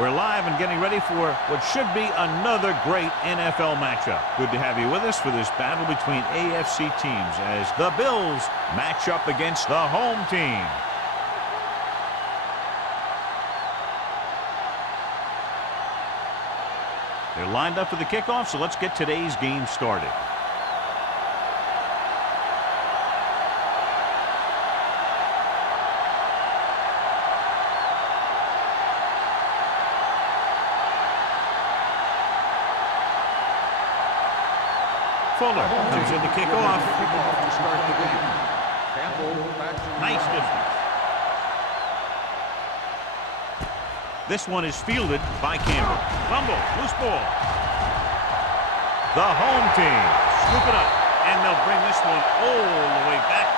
We're live and getting ready for what should be another great NFL matchup. Good to have you with us for this battle between AFC teams as the Bills match up against the home team. They're lined up for the kickoff, so let's get today's game started. Fuller comes in to kick off. To start the game. Nice distance. This one is fielded by Campbell. Fumble, loose ball. The home team scoop it up, and they'll bring this one all the way back.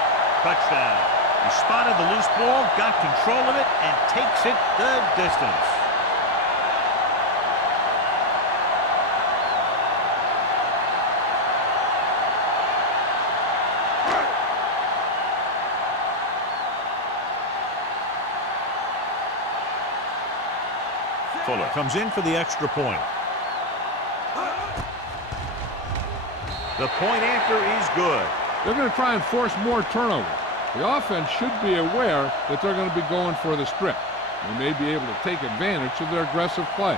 Touchdown. He spotted the loose ball, got control of it, and takes it the distance. Fuller comes in for the extra point. The point after is good. They're going to try and force more turnovers. The offense should be aware that they're going to be going for the strip. They may be able to take advantage of their aggressive play.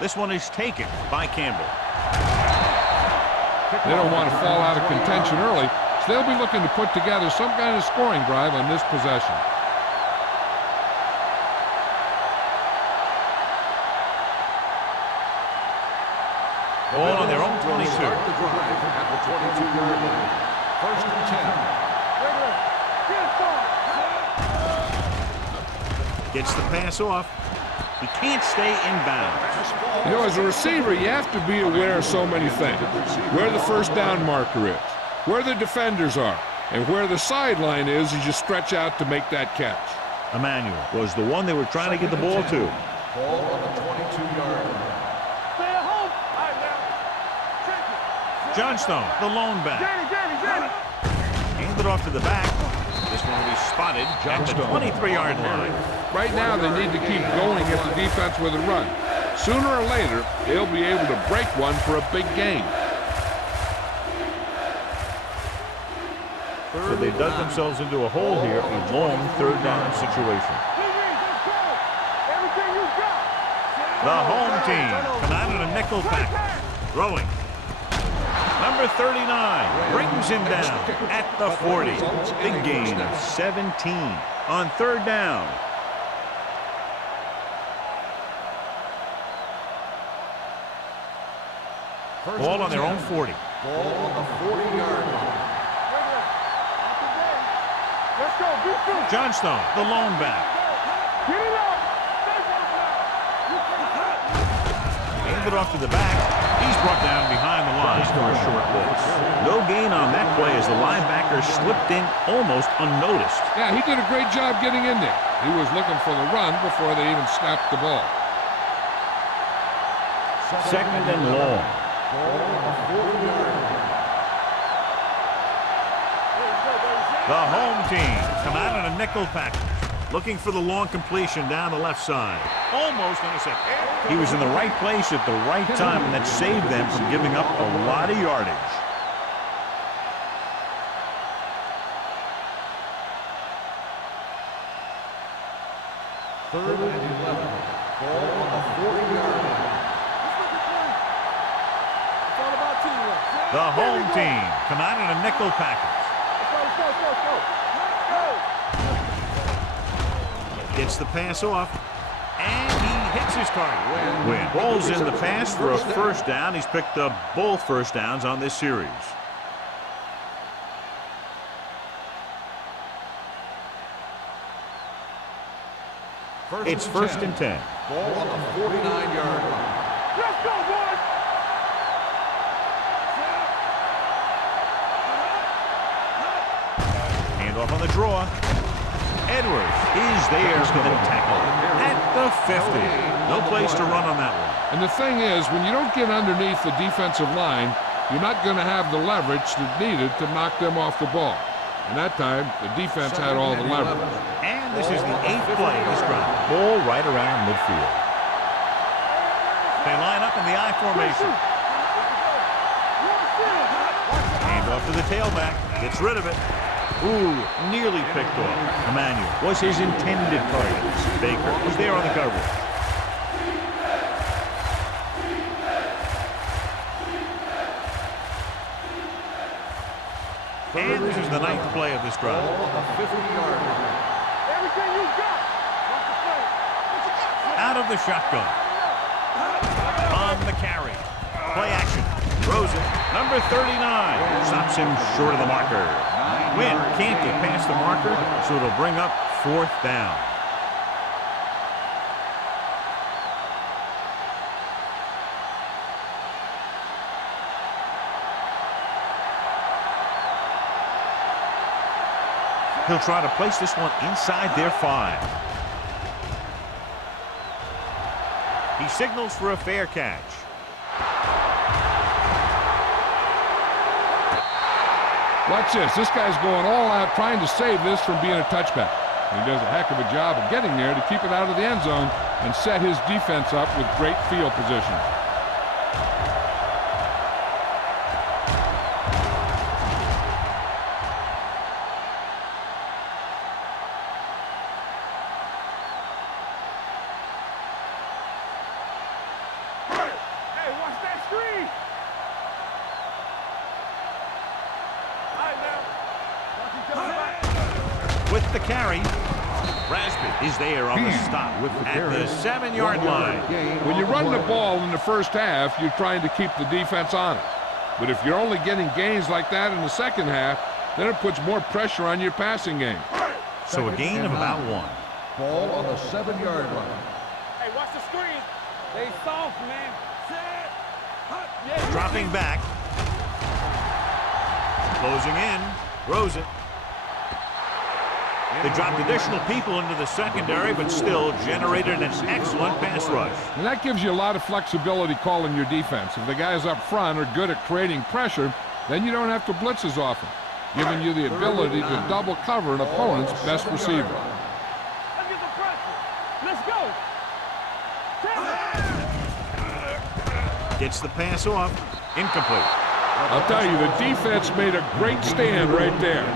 This one is taken by Campbell. They don't want to fall out of contention early, so they'll be looking to put together some kind of scoring drive on this possession. Ball on their own 22. Start the drive at the 22-yard line. First and 10. Gets the pass off. He can't stay inbounds. You know, as a receiver, you have to be aware of so many things. Where the first down marker is, where the defenders are, and where the sideline is as you stretch out to make that catch. Emmanuel was the one they were trying to get the ball to. Ball on the 22-yard line. Johnstone, the lone back. Handed off to the back. This one will be spotted at the 23-yard line. Right now, they need to keep going at the defense with a run. Sooner or later, they'll be able to break one for a big gain. So they dug themselves into a hole here, a long third down situation. The home team come out in a nickel package. Throwing. Number 39 brings him down at the 40. Big gain of 17 on third down. Ball on their own 40. Ball on the 40-yard line. Johnstone, the lone back. Handed off to the back. He's brought down behind the line for a short blitz. No gain on that play as the linebacker slipped in almost unnoticed. Yeah, he did a great job getting in there. He was looking for the run before they even snapped the ball. Second and long. The home team come out in a nickel package, looking for the long completion down the left side. Almost intercepted. He was in the right place at the right time, and that saved them from giving up a lot of yardage. Third and 11. Ball on the 40-yard line. The home team come out in a nickel package. Gets the pass off, and he hits his target. Win. Rolls in the pass for a first down. He's picked up both first downs on this series. It's first and 10. Ball on the 49-yard line. Let's go, boys! Off on the draw. Edwards is there for the tackle at the 50. No place to run on that one. And the thing is, when you don't get underneath the defensive line, you're not going to have the leverage that's needed to knock them off the ball. And that time, the defense had all the leverage. And this is the 8th play of this drive. Ball right around midfield. They line up in the I formation. Hand off to the tailback. Gets rid of it. Ooh, nearly picked off. Emmanuel was his intended target. Baker was there on the coverage. And this is the 9th play of this drive. Out of the shotgun. On the carry. Play action. Throws it. Number 39. Stops him short of the marker. Win can't get past the marker, so it'll bring up 4th down. He'll try to place this one inside their 5. He signals for a fair catch. Watch this. This guy's going all out trying to save this from being a touchback. He does a heck of a job of getting there to keep it out of the end zone and set his defense up with great field position. With the carry, Rasby is there on the stop at the 7-yard line. When you run the ball in the first half, you're trying to keep the defense on it. But if you're only getting gains like that in the second half, then it puts more pressure on your passing game. So a gain of about 1. Ball on the 7-yard line. Hey, watch the screen. They soft, man. Dropping back. Closing in. Throws it. They dropped additional people into the secondary, but still generated an excellent pass rush. And that gives you a lot of flexibility calling your defense. If the guys up front are good at creating pressure, then you don't have to blitz as often, giving you the ability to double cover an opponent's best receiver. Let's get the pressure. Let's go. Gets the pass off. Incomplete. I'll tell you, the defense made a great stand right there.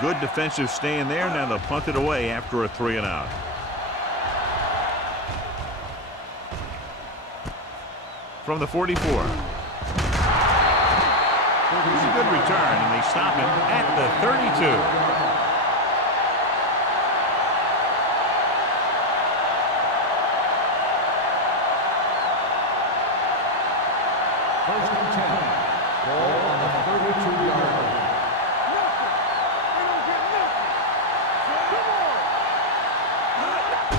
Good defensive stand there. Now they'll punt it away after a 3-and-out. From the 44. It's a good return, and they stop him at the 32. First and 10. Ball on the 32-yard line.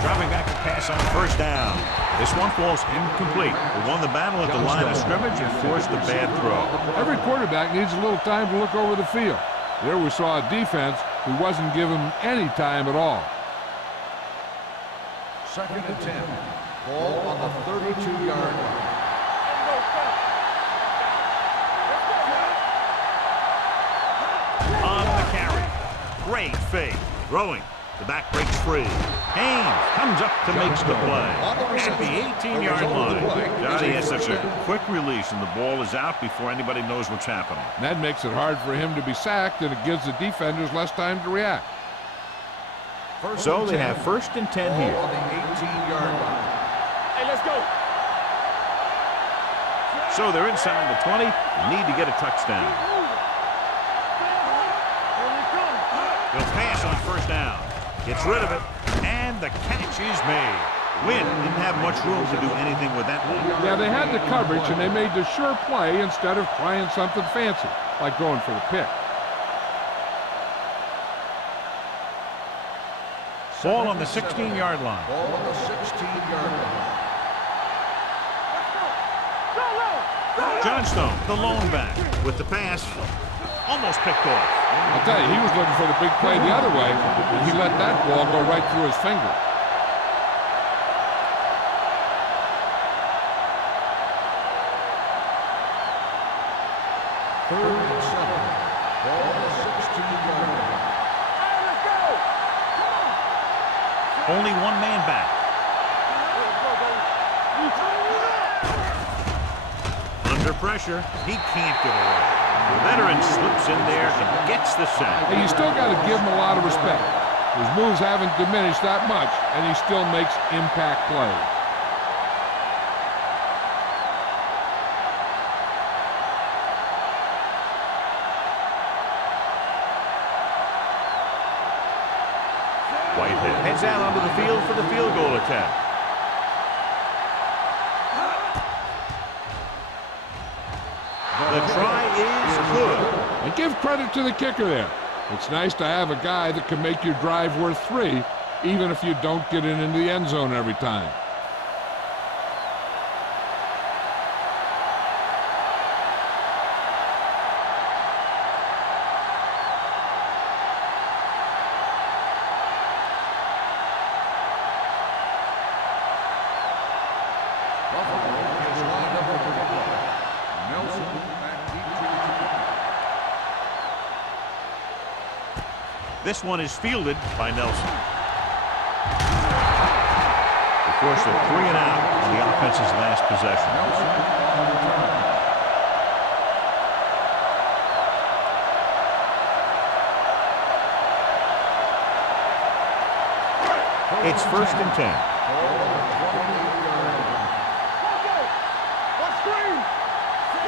Dropping back to pass on first down. This one falls incomplete. They won the battle at the line of scrimmage and forced a bad throw. Every quarterback needs a little time to look over the field. There we saw a defense who wasn't given any time at all. Second and 10. Ball on the 32-yard line. On the carry. Great fake. Throwing. The back breaks free. Haynes comes up to make the play at the 18-yard line. Johnny has such a quick release, and the ball is out before anybody knows what's happening. That makes it hard for him to be sacked, and it gives the defenders less time to react. So they have first and 10 here. On the 18-yard line. Hey, let's go. So they're inside the 20. Need to get a touchdown. They'll pass on first down. Gets rid of it, and the catch is made. Wynn didn't have much room to do anything with that one. Yeah, they had the coverage, and they made the sure play instead of trying something fancy, like going for the pick. Ball on the 16-yard line. Ball on the 16-yard line. Johnstone, the lone back, with the pass. Almost picked off. I'll tell you, he was looking for the big play the other way, and he let that ball go right through his finger. Third and 7. Ball on the 16-yard line. Only one man back. Under pressure, he can't get away. The veteran slips in there and gets the sack. Hey, you still got to give him a lot of respect. His moves haven't diminished that much, and he still makes impact plays. Whitehead heads out onto the field for the field goal attempt. The try is good. And give credit to the kicker there. It's nice to have a guy that can make your drive worth 3, even if you don't get it into the end zone every time. This one is fielded by Nelson. They force a 3 and out on the offense's last possession. It's 1st and 10.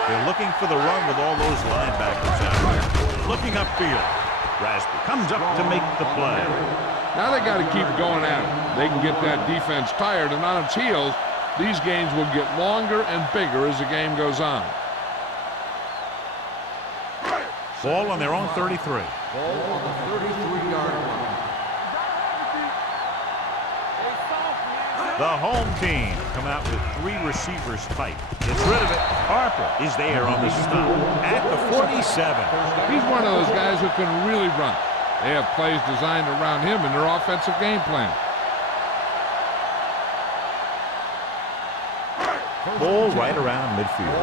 They're looking for the run with all those linebackers out there. Looking upfield. Raspy comes up to make the play. Now they got to keep going at it. They can get that defense tired and on its heels. These games will get longer and bigger as the game goes on. Ball on their own 33. Ball on the 33-yard line. The home team come out with 3 receivers tight. Gets rid of it. Harper is there on the stop at the 47. He's one of those guys who can really run. They have plays designed around him in their offensive game plan. Ball right around midfield.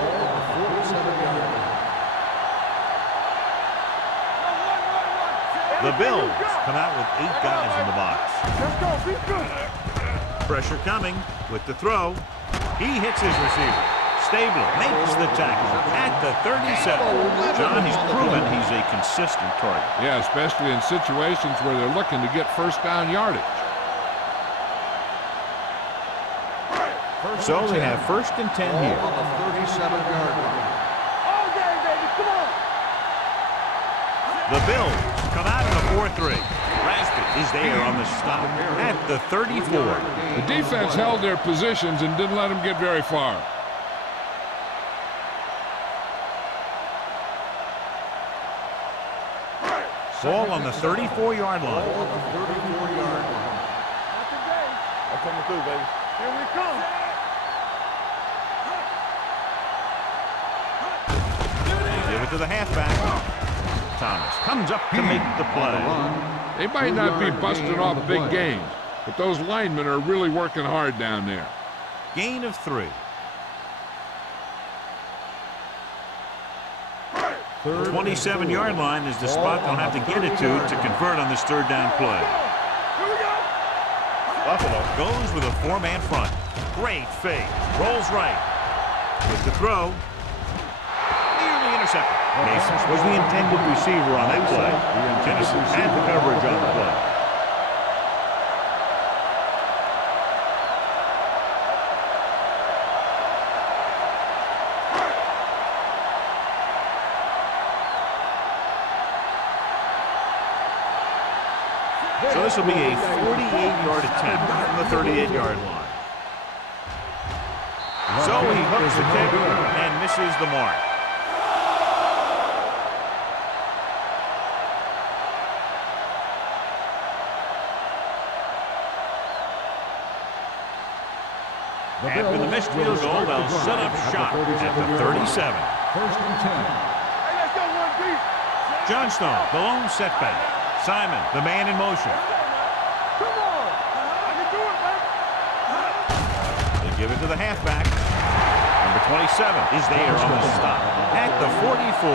The Bills come out with 8 guys in the box. Let's go. Be good. Pressure coming with the throw. He hits his receiver. Stabler makes the tackle at the 37. John, he's proven he's a consistent target. Yeah, especially in situations where they're looking to get first down yardage. So they have 1st and 10 here. On the 37-yard line. All day, baby. Come on. The Bills come out in a 4-3. Raspy is there on the stop at the 34. The defense held their positions and didn't let them get very far. Ball on the 34-yard line. Ball on the 34-yard line. Not today. I'm coming through, baby. Here we come. They give it to the halfback. Thomas comes up to make the play. They might not be busting off big games, but those linemen are really working hard down there. Gain of 3. 27-yard line is the spot they'll have to get it to convert on this 3rd down play. Here we go. Buffalo goes with a 4-man front. Great fake. Rolls right. With the throw. Nearly intercepted. Mason was the intended receiver on that play. Tennessee had the coverage on the play. So this will be a 48-yard attempt from the 38-yard line. So he hooks the kick and misses the mark. After the missed field goal, they'll set up shop at the 37. First and 10. Hey, let's go one deep. Johnstone, the lone setback. Simon, the man in motion. Come on. I can do it, man. They give it to the halfback. Number 27 is there on the stop at the 44.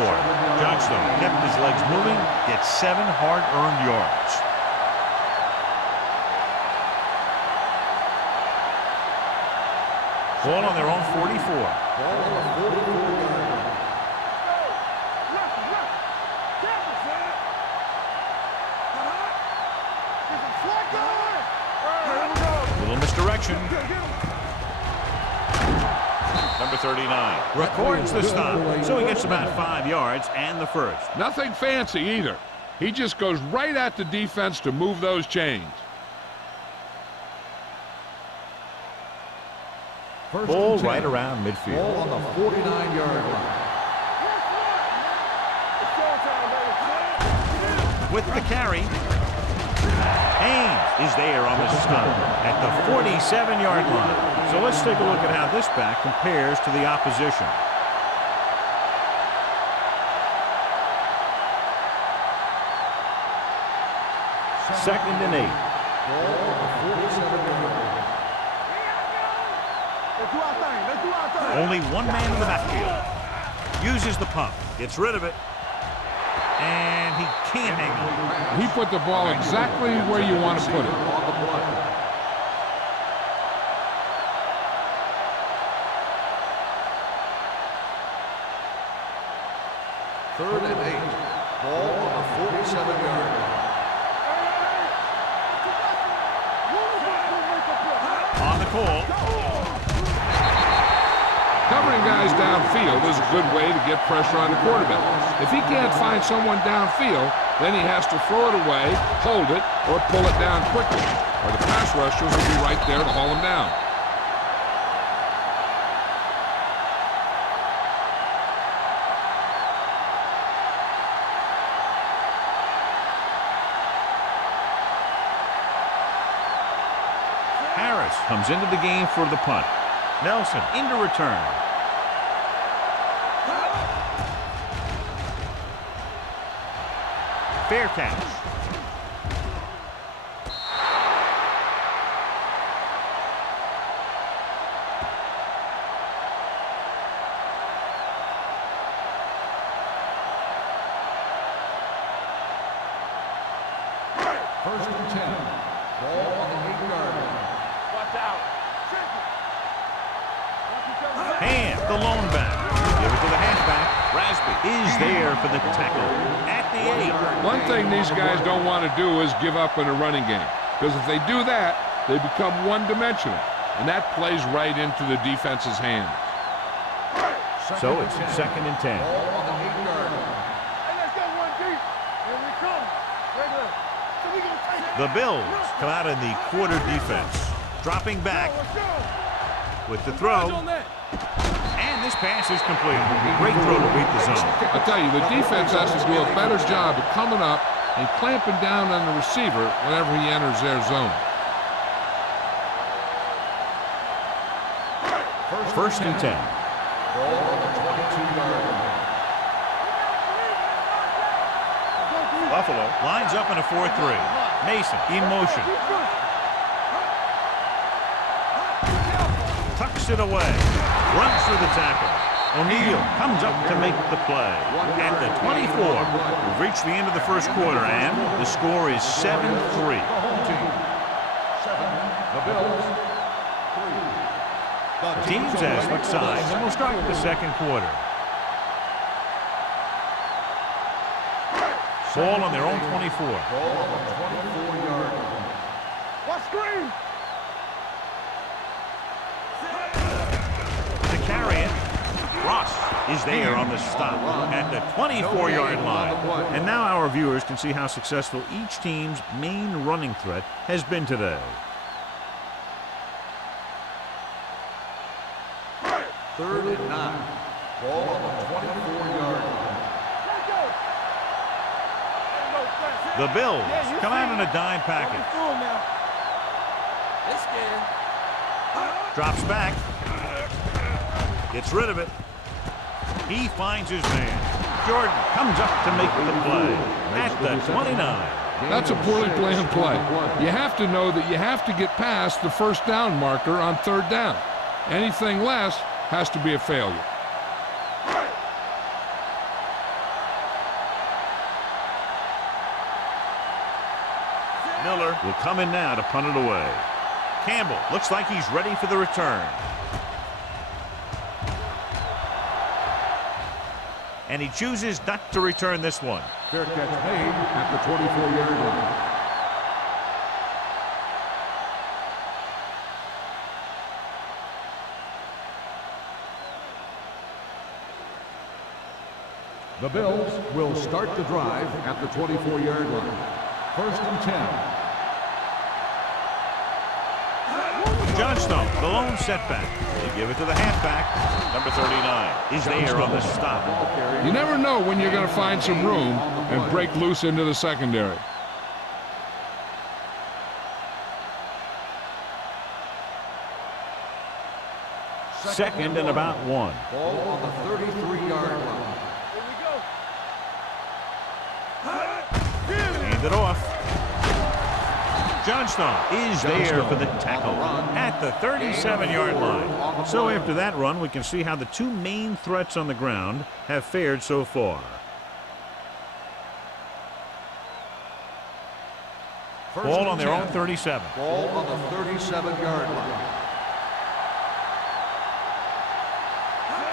Johnstone kept his legs moving, gets 7 hard-earned yards. Ball on their own 44. Little misdirection. Number 39 records the stop, so he gets about 5 yards and the first. Nothing fancy either. He just goes right at the defense to move those chains. Ball right around midfield. Ball on the 49-yard line. With the carry, Haynes is there on the stop at the 47-yard line. So let's take a look at how this back compares to the opposition. Second and 8. Ball on the 47-yard line. Only one man in the backfield. Uses the pump. Gets rid of it. And he can't hang on. He put the ball exactly where you want to put it. On the play. Third and 8. Ball on the 47-yard line. On the call. Covering guys downfield is a good way to get pressure on the quarterback. If he can't find someone downfield, then he has to throw it away, hold it, or pull it down quickly, or the pass rushers will be right there to haul him down. Harris comes into the game for the punt. Nelson into return. Fair catch. First and 10. Ball on the 8-yard line. Watch out. Hand, the lone back. Give it to the halfback. Rasby is there for the tackle at the 8. One thing these guys don't want to do is give up in a running game, because if they do that, they become one-dimensional, and that plays right into the defense's hands. So it's second and 10. Ball on the 8-yard line. Hey, let's go one deep. Here we come. Regular. So we gonna take it. The Bills come out in the quarter defense. Dropping back Let's go. with the throw. And this pass is complete. Great throw to beat the zone. I tell you, the defense has to do a better job of coming up and clamping down on the receiver whenever he enters their zone. First and 10. Ball on the 22-yard line. Buffalo lines up in a 4-3. Mason in motion. Tucks it away. Runs through the tackle. O'Neal comes up to make the play. At the 24, we've reached the end of the first quarter, and the score is 7-3. The home team. 7. The Bills. 3. The teams have switched sides, and we'll start with the second quarter. Ball on their own 24. Ball on the 24-yard line. What screen? To carry it, Ross is there on the stop at the 24-yard line. And now our viewers can see how successful each team's main running threat has been today. Third and 9. Ball on the 24-yard line. The Bills come out in a dime package. It's scared. Drops back. Gets rid of it. He finds his man. Jordan comes up to make the play at the 29. That's a poorly planned play. You have to know that you have to get past the first down marker on third down. Anything less has to be a failure. Miller will come in now to punt it away. Campbell looks like he's ready for the return. And he chooses not to return this one. Fair catch made at the 24-yard line. The Bills will start the drive at the 24-yard line. 1st and 10. Johnstone, the lone setback. They give it to the halfback. Number 39 is there on the stop. You never know when you're going to find some room and break loose into the secondary. Second and about 1. Ball on the 33-yard line. Hand it off. Johnstone is there for the tackle at the 37-yard line. So after that run, we can see how the two main threats on the ground have fared so far. Ball on their own 37. Ball on the 37-yard line.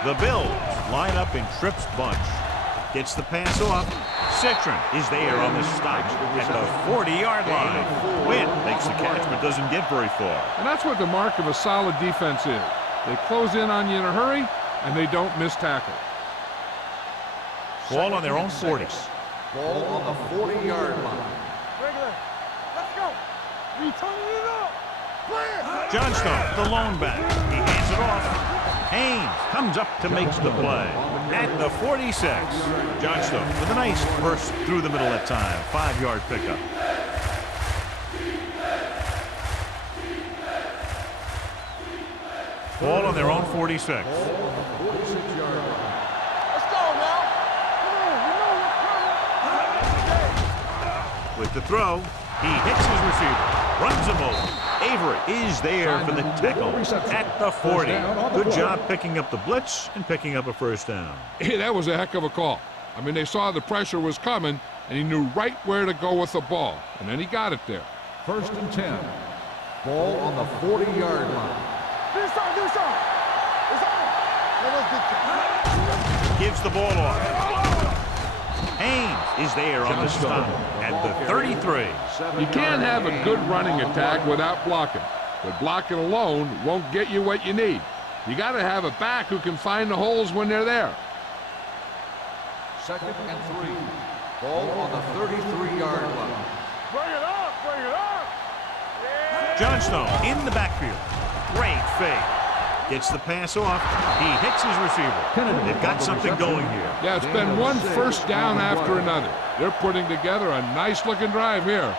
The Bills line up in Tripp's bunch. Gets the pass off. Citron is there on the stop at the 40-yard line. Wynn makes the catch but doesn't get very far. And that's what the mark of a solid defense is. They close in on you in a hurry, and they don't miss tackle. Ball on their own 40. Ball on the 40-yard line. Regular. Let's go. We turning it up. Play it. Johnstone, the lone back. He hands it off. Haynes comes up to make the play at the 46. Johnstone with a nice burst through the middle that time. 5-yard pickup. Ball on their own 46. Let's go now. Come on. You know what's coming. With the throw, he hits his receiver. Runs him over. Avery is there for the tackle at the 40. Good job picking up the blitz and picking up a first down. Hey, that was a heck of a call. I mean, they saw the pressure was coming, and he knew right where to go with the ball. And then he got it there. 1st and 10. Ball on the 40-yard line. This side. It's on. Let's get you. Gives the ball off. Haynes is there on the stop at the 33. You can't have a good running attack without blocking. But blocking alone won't get you what you need. You got to have a back who can find the holes when they're there. 2nd and 3. Ball on the 33-yard line. Bring it up. Yeah. Johnstone in the backfield. Great fake. Gets the pass off. He hits his receiver. They've got something going here. Yeah, it's been one first down after another. They're putting together a nice-looking drive here.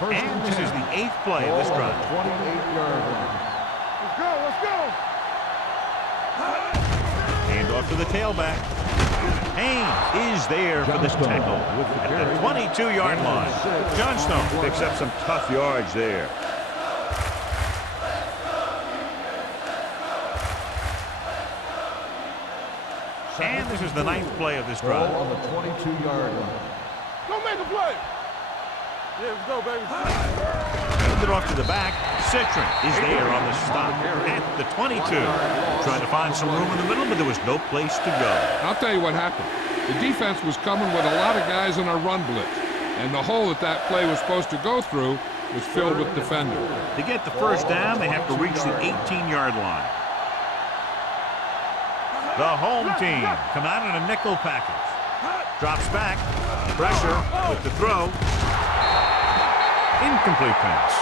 And this is the 8th play of this drive. 28-yard line. Let's go. Hand off to the tailback. Haynes is there for this tackle at the 22-yard line. Johnstone picks up some tough yards there. And this is the 9th play of this drive. Ball on the 22-yard line. Don't make a play. Yeah, let's go, baby. Hand it off to the back. Citron is there on the stop at the 22. Trying to find some room in the middle, but there was no place to go. I'll tell you what happened. The defense was coming with a lot of guys in a run blitz, and the hole that play was supposed to go through was filled with defenders. To get the first down, they have to reach the 18-yard line. The home team come out in a nickel package. Drops back. Pressure with the throw. Incomplete pass.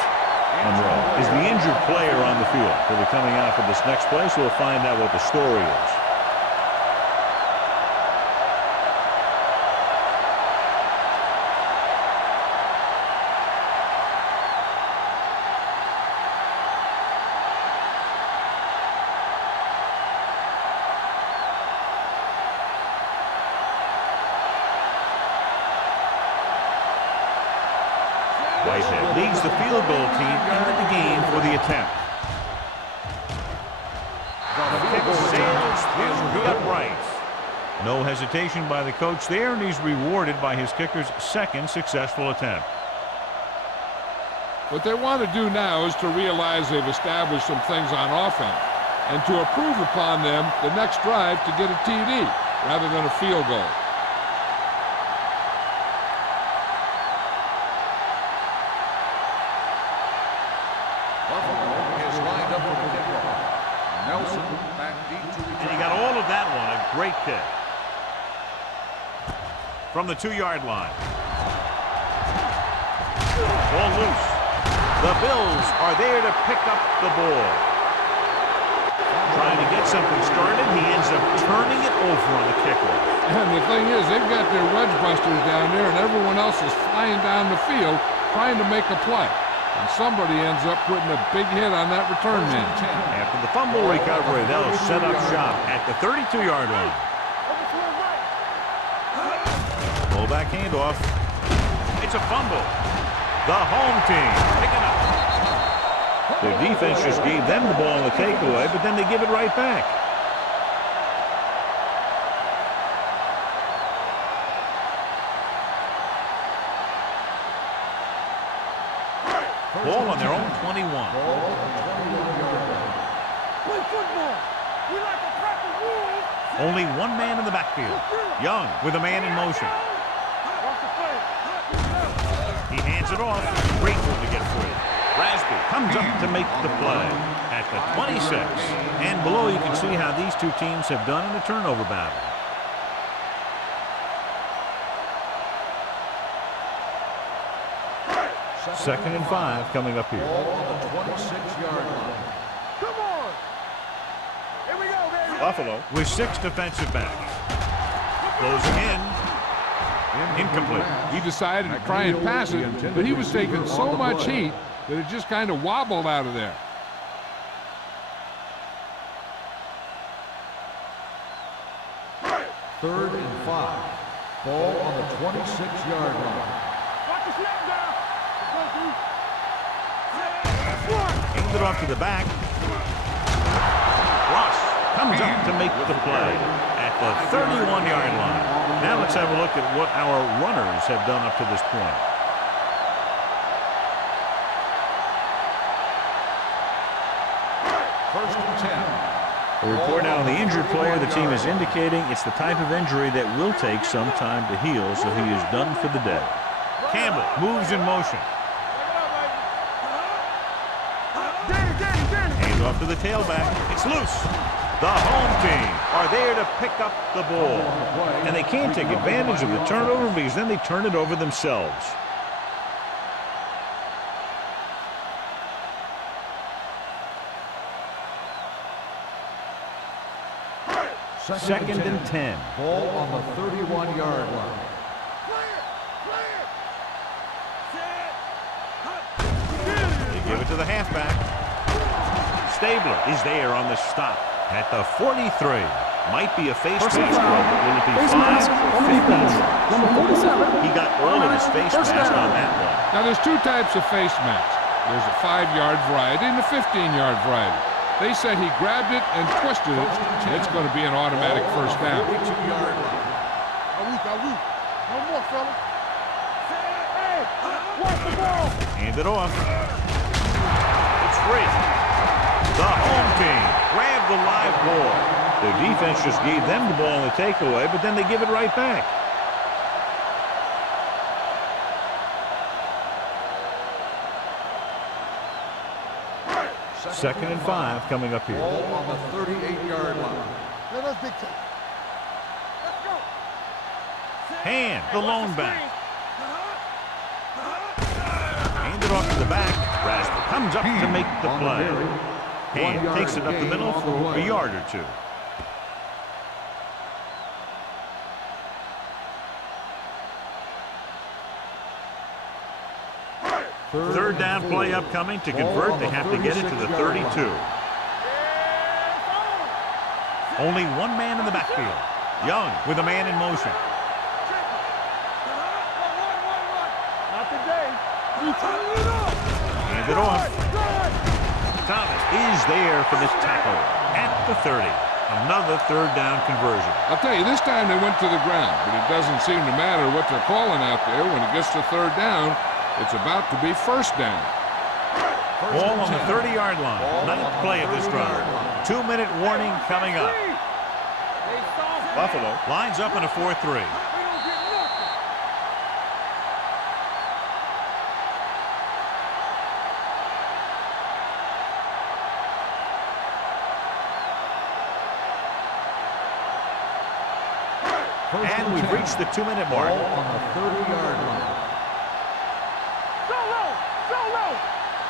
Monroe is the injured player on the field. He'll be coming out for this next play, so we'll find out what the story is. Whitehead leads the field goal team into the game for the attempt. The kick sails through the uprights. No hesitation by the coach there, and he's rewarded by his kicker's second successful attempt. What they want to do now is to realize they've established some things on offense and to improve upon them the next drive to get a TD rather than a field goal. And he got all of that one. A great kick. From the 2-yard line. Ball loose. The Bills are there to pick up the ball. Trying to get something started. He ends up turning it over on the kickoff. And the thing is, they've got their wedge busters down there, and everyone else is flying down the field trying to make a play. And somebody ends up putting a big hit on that return man. After the fumble recovery, they'll set up shop at the 32-yard line. Fullback handoff. It's a fumble. The home team picking up. Their defense just gave them the ball on the takeaway, but then they give it right back. Ball on their own 21. Play football. We like a pack of wolves. Only one man in the backfield. Young with a man in motion. Watch the play. He hands it off. Grateful to get free. Rasby comes up to make the play at the 26. And below you can see how these two teams have done in the turnover battle. Second and 5 coming up here. On the 26-yard line. Come on. Here we go, baby. Buffalo with 6 defensive backs. Closing in. Incomplete. He decided to try and pass it, but he was taking so much heat that it just kind of wobbled out of there. Third and 5. Ball on the 26-yard line. Watch the snap down. Hands it off to the back. Ross comes up to make the play at the 31-yard line. Now let's have a look at what our runners have done up to this point. First and 10. A report out on the injured player. The team is indicating it's the type of injury that will take some time to heal, so he is done for the day. Campbell moves in motion. Hands off to the tailback. It's loose. The home team are there to pick up the ball. And they can't take advantage of the turnover because then they turn it over themselves. Second and 10. Ball on the 31-yard line. They give it to the halfback. Stabler is there on the stop at the 43. Might be a face mask. Will it be 5 or 15? Number 47. He got all of his face mask on that one. Now, there's 2 types of face masks. There's a 5-yard variety and a 15-yard variety. They said he grabbed it and twisted it, and it's going to be an automatic first down. 42-yard line. No more, fella. Hey, watch the ball. Hand it off. It's free. The home team grabbed the live ball. Their defense just gave them the ball on the takeaway, but then they give it right back. Second and 5 coming up here. Ball on the 38-yard line. Let us dictate. Let's go. Hand the lone back. Hand it off to the back. Rasper comes up to make the play. Hand takes it up the middle for a yard or 2. Third down play upcoming. To convert, they have to get it to the 32. Only one man in the backfield. Young with a man in motion. Not today. Hand it off. Thomas is there for the tackle at the 30. Another third down conversion. I'll tell you, this time they went to the ground, but it doesn't seem to matter what they're calling out there. When it gets to third down, it's about to be first down. Ball on the 30-yard line. Ninth play of this drive. 2-minute warning coming up. Buffalo lines up in a 4-3. And we've reached the 2-minute mark. Ball on the 30-yard line.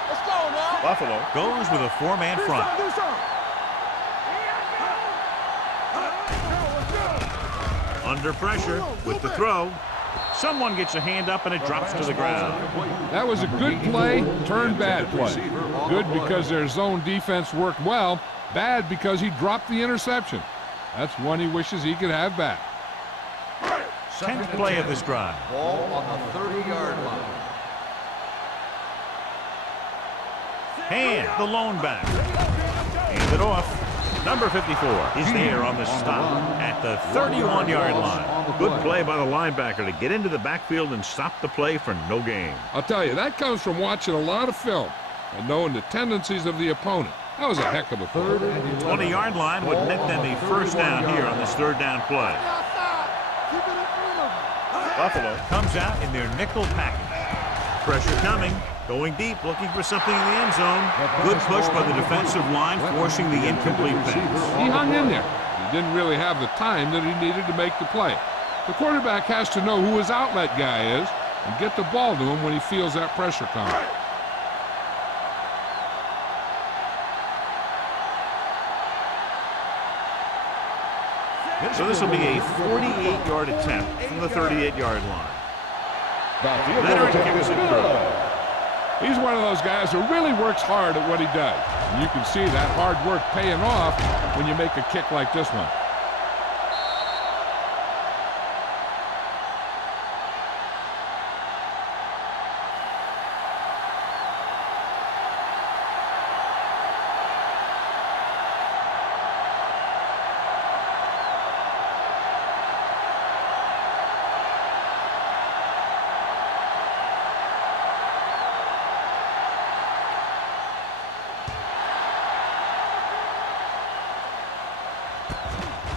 Let's go now. Buffalo goes with a 4-man front. Under pressure with the throw. Someone gets a hand up and it drops to the ground. That was a good play, turned bad play. Good because their zone defense worked well. Bad because he dropped the interception. That's one he wishes he could have back. 10th play of this drive. Ball on the 30-yard line. Hand the lone back. Hand it off. Number 54 is there on the stop at the 31-yard line. Good play by the linebacker to get into the backfield and stop the play for no gain. I'll tell you, that comes from watching a lot of film and knowing the tendencies of the opponent. That was a heck of a play. 20-yard line would net them a first down here on this third down play. Buffalo comes out in their nickel package. Pressure coming. Going deep, looking for something in the end zone. Good push by the defensive line, forcing the incomplete pass. He hung in there. He didn't really have the time that he needed to make the play. The quarterback has to know who his outlet guy is and get the ball to him when he feels that pressure coming. So this will be a 48-yard attempt from the 38-yard line. Leonard kicks it through. He's one of those guys who really works hard at what he does. And you can see that hard work paying off when you make a kick like this one.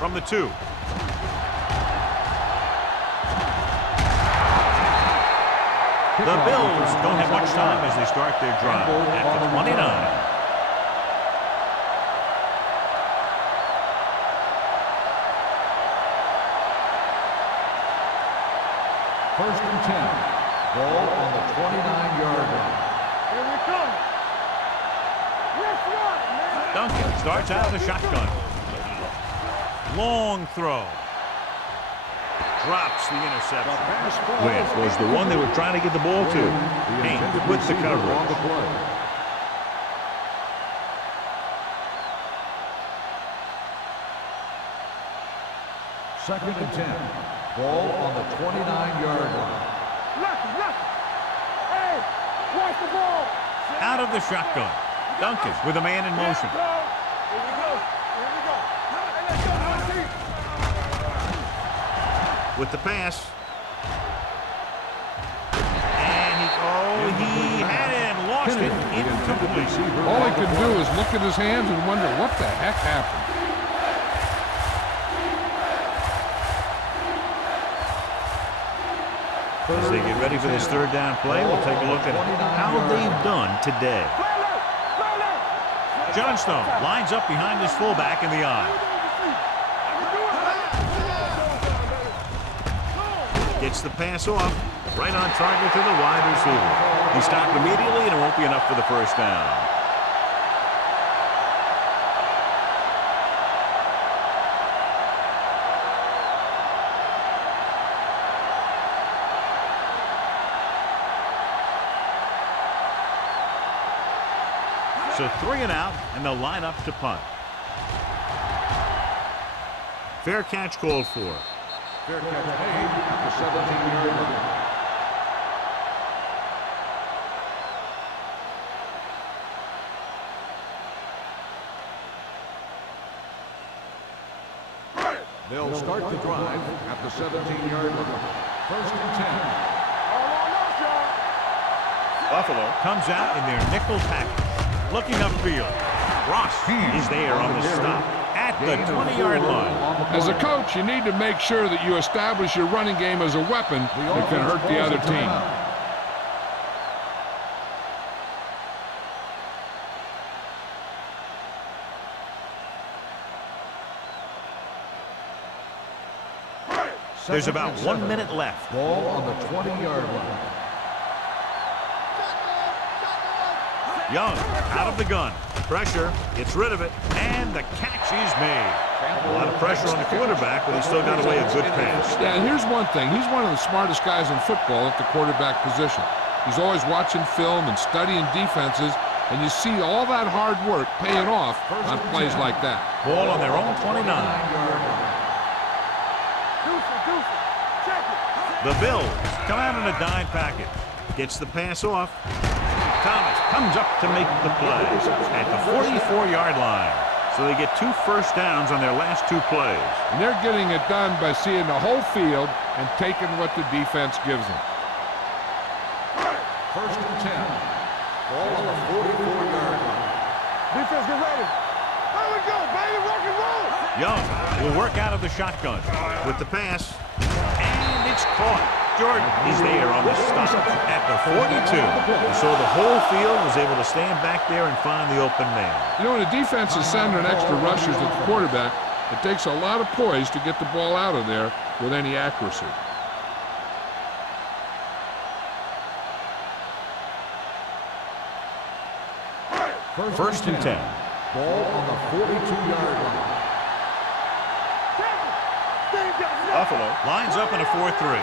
From the 2. The Bills don't have much time as they start their drive at the 29. First and 10. Ball on the 29-yard line. Here we come. Let's run, man. Duncan starts out of the shotgun. Long throw. Drops the interception. Which was the one they were trying to get the ball to. And with the coverage. Second and 10. Ball on the 29-yard line. Left. Hey, watch the ball. Out of the shotgun. Duncan with a man in motion. Here we go. Hey, let's go. With the pass. And he had it and lost it. Incomplete. All he could do is look at his hands and wonder what the heck happened. As they get ready for this third down play, we'll take a look at how they've done today. Johnstone lines up behind his fullback in the eye. Gets the pass off, right on target to the wide receiver. He stopped immediately, and it won't be enough for the first down. So 3 and out, and they'll line up to punt. Fair catch called for. Fair catch made at the 17-yard line. They'll start the drive at the 17-yard line. First and 10. Buffalo comes out in their nickel tackle. Looking upfield. Ross is there on the stop at the 20-yard line. As a coach, you need to make sure that you establish your running game as a weapon that can hurt the other team. There's about 1 minute left. Ball on the 20-yard line. Young out of the gun. Pressure, gets rid of it, and the catch is made. A lot of pressure on the quarterback, but he still got away a good pass. Yeah, and here's one thing. He's one of the smartest guys in football at the quarterback position. He's always watching film and studying defenses, and you see all that hard work paying off on plays like that. Ball on their own 29. The Bills come out in a dime packet. Gets the pass off. Thomas comes up to make the play at the 44-yard line. So they get 2 first downs on their last 2 plays. And they're getting it done by seeing the whole field and taking what the defense gives them. First and 10. Ball on the 44-yard line. Defense, get ready. There we go, baby. Rock and roll. Young will work out of the shotgun with the pass. And it's caught. Jordan is there on the stop at the 42. So the whole field was able to stand back there and find the open man. You know, when a defense is sending extra rushers at the quarterback, it takes a lot of poise to get the ball out of there with any accuracy. First and 10. Ball on the 42-yard line. Buffalo lines up in a 4-3.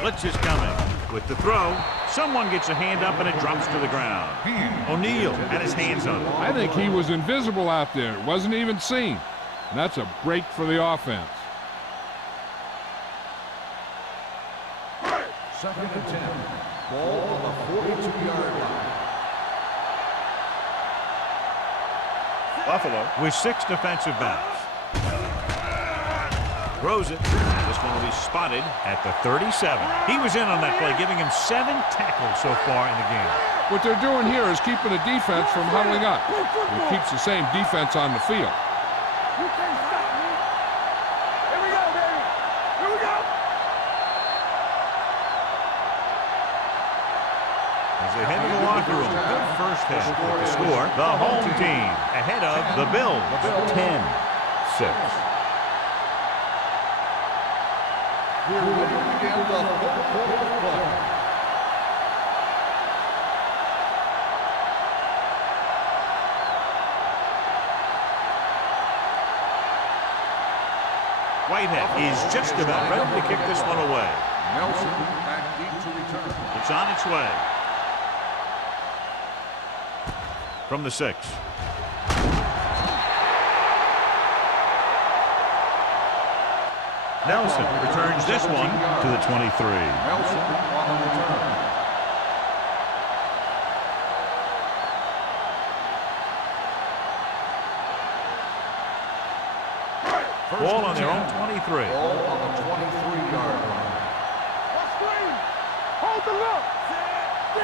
Blitz is coming. With the throw, someone gets a hand up and it drops to the ground. O'Neal had his hands on it. I think he was invisible out there. It wasn't even seen. And that's a break for the offense. Second and 10. Ball on the 42-yard line. Buffalo with 6 defensive backs. Throws it. This one will be spotted at the 37. He was in on that play, giving him 7 tackles so far in the game. What they're doing here is keeping the defense from huddling up. It keeps the same defense on the field. You can't stop me. Here we go, baby. Here we go. As they head to the locker room, good first half. The score, the home team ahead of the Bills, 10-6. We're ready to begin the fourth quarter of play. Whitehead is just about ready to kick this one away. Nelson back deep to return. It's on its way. From the 6. Nelson returns this one to the 23. Nelson on the return. Ball on their own 23. Ball on the 23-yard line. Hold the look.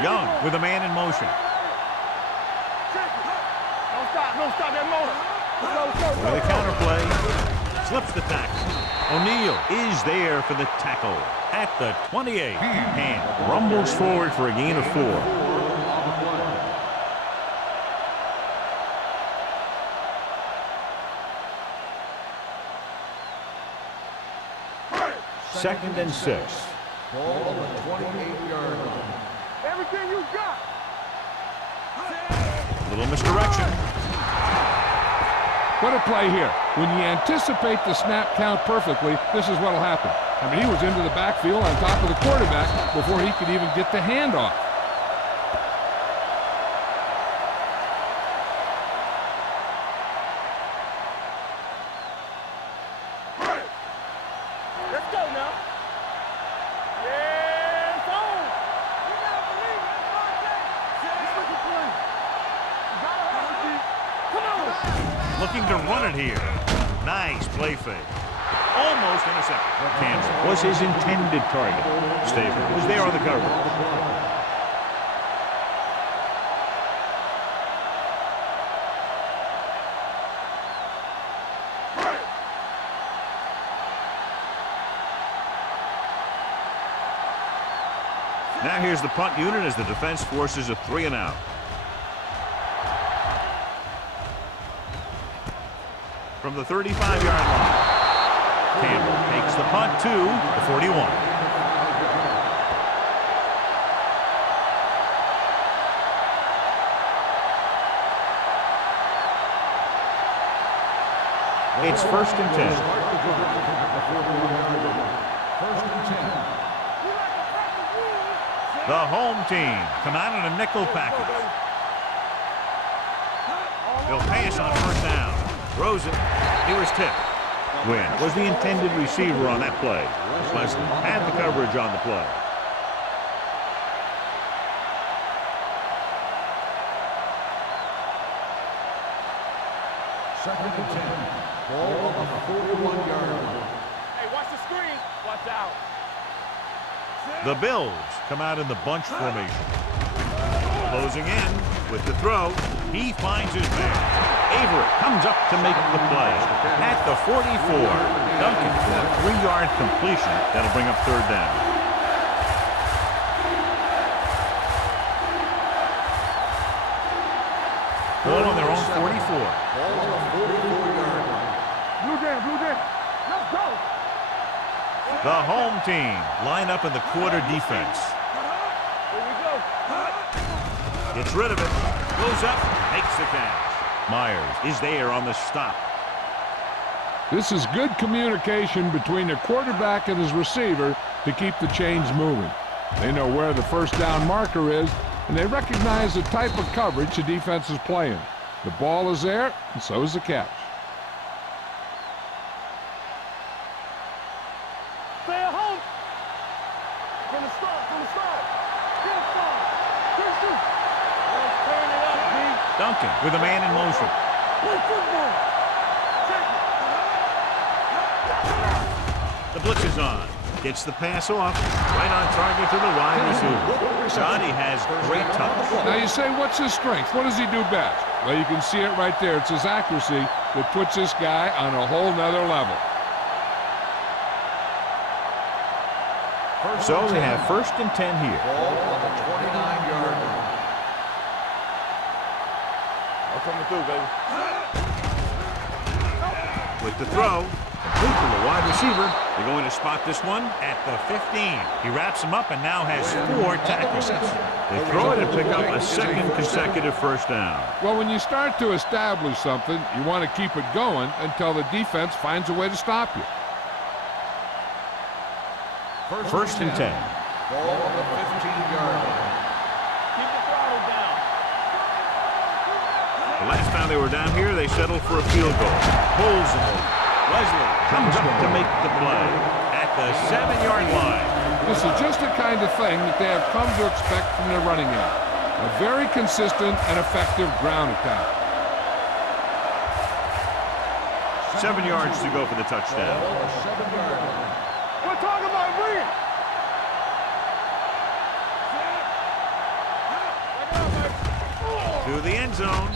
Young with a man in motion. Don't stop that motor. With a counterplay. Slips the tackle. O'Neal is there for the tackle at the 28. And rumbles forward for a gain of 4. Second and 6. Ball on the 28-yard line. Everything you got. Little misdirection. What a play here. When you anticipate the snap count perfectly, this is what will happen. I mean, he was into the backfield on top of the quarterback before he could even get the handoff. Let's go now. Yeah, it's on. You gotta believe it. That's my day. This is what you play. You gotta have it. Come on. Looking to run it here. Nice play fake. Almost intercepted. Campbell was his intended target. Staver was there on the cover. Now here's the punt unit as the defense forces a 3-and-out. From the 35-yard line, Campbell takes the punt to the 41. It's 1st and 10. The home team come out in a nickel package. They'll pass on 1st down. Throws it. Here's Tip. Wynn was the intended receiver on that play. Leslie had the coverage on the play. Second and 10. Ball on the 41-yard line. Hey, watch the screen. Watch out. The Bills come out in the bunch formation. Closing in with the throw. He finds his man. Avery comes up to make the play. At the 44, Duncan with a 3-yard completion. That'll bring up 3rd down. Ball on their own 44. Ball on the 44-yard line. Blue down. Let's go. The home team line up in the quarter defense. Here we go. Gets rid of it. Goes up. Makes the catch. Myers is there on the stop. This is good communication between the quarterback and his receiver to keep the chains moving. They know where the 1st down marker is, and they recognize the type of coverage the defense is playing. The ball is there, and so is the catch. Stay at home. From the start. Get start. Let's turn it up, B. Duncan with a man in motion. Play football. The blitz is on. Gets the pass off. Right on target to the wide receiver. Johnny has great touch. Now you say, what's his strength? What does he do best? Well, you can see it right there. It's his accuracy that puts this guy on a whole nother level. So they have 1st and 10 here. Ball on the 29-yard line. I'm coming through, baby. With the throw. Complete to the wide receiver. They're going to spot this one at the 15. He wraps him up and now has 4 tackles. They throw it to pick up a 2nd consecutive 1st down. Well, when you start to establish something, you want to keep it going until the defense finds a way to stop you. 1st and 10. Ball on the 15-yard line. Keep the throttle down. The last time they were down here, they settled for a field goal. Pulls it. Leslie comes up to make the play at the 7-yard line. This is just the kind of thing that they have come to expect from their running game. A very consistent and effective ground attack. 7 yards to go for the touchdown. Ball on the 7-yard line. We're talking about bring it. To the end zone.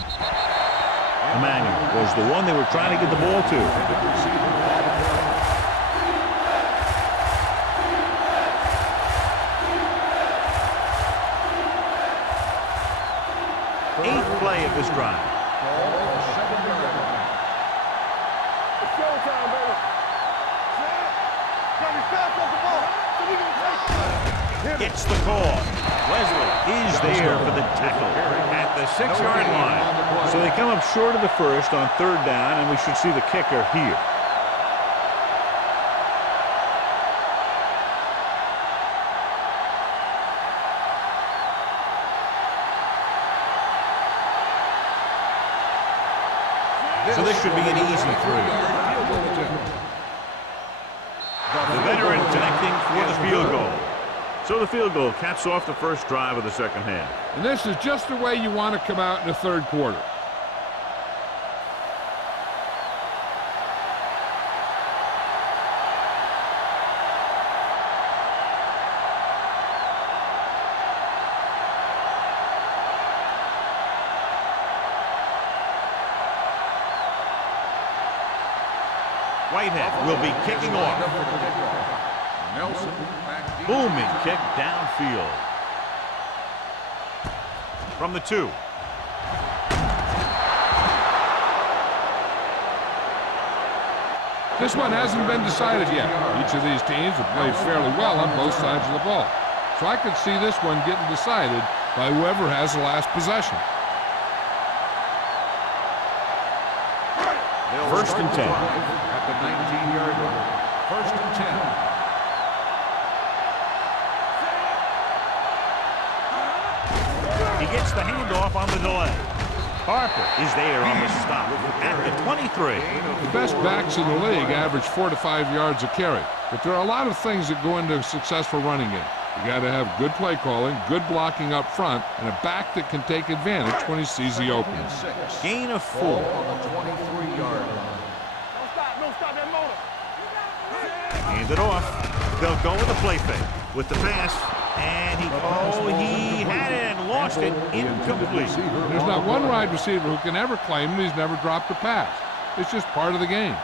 Emmanuel was the one they were trying to get the ball to. Eighth play of this drive. Ball on the 7-yard line. It's showtime, baby. Got me fast off the ball. So we can take it. Gets the call. Leslie is there for the tackle at the 6-yard line. So they come up short of the 1st on 3rd down, and we should see the kicker here. So this should be an easy 3. The veteran connecting for the field goal. So the field goal caps off the 1st drive of the 2nd half. And this is just the way you want to come out in the 3rd quarter. Whitehead will be kicking off. Nelson. Booming kick downfield. From the 2. This one hasn't been decided yet. Each of these teams have played fairly well on both sides of the ball. So I could see this one getting decided by whoever has the last possession. First and 10. At the 19-yard line. First and 10. He gets the handoff on the delay. Harper is there on the stop at the 23. The best backs in the league average 4 to 5 yards a carry. But there are a lot of things that go into a successful running game. You got to have good play calling, good blocking up front, and a back that can take advantage when he sees the openings. Gain of 4. On the 23-yard line. Don't stop that motor. Hand it off. They'll go with a play fake. With the pass. And he had it and lost it. Incomplete. There's not one wide receiver who can ever claim that he's never dropped a pass. It's just part of the game.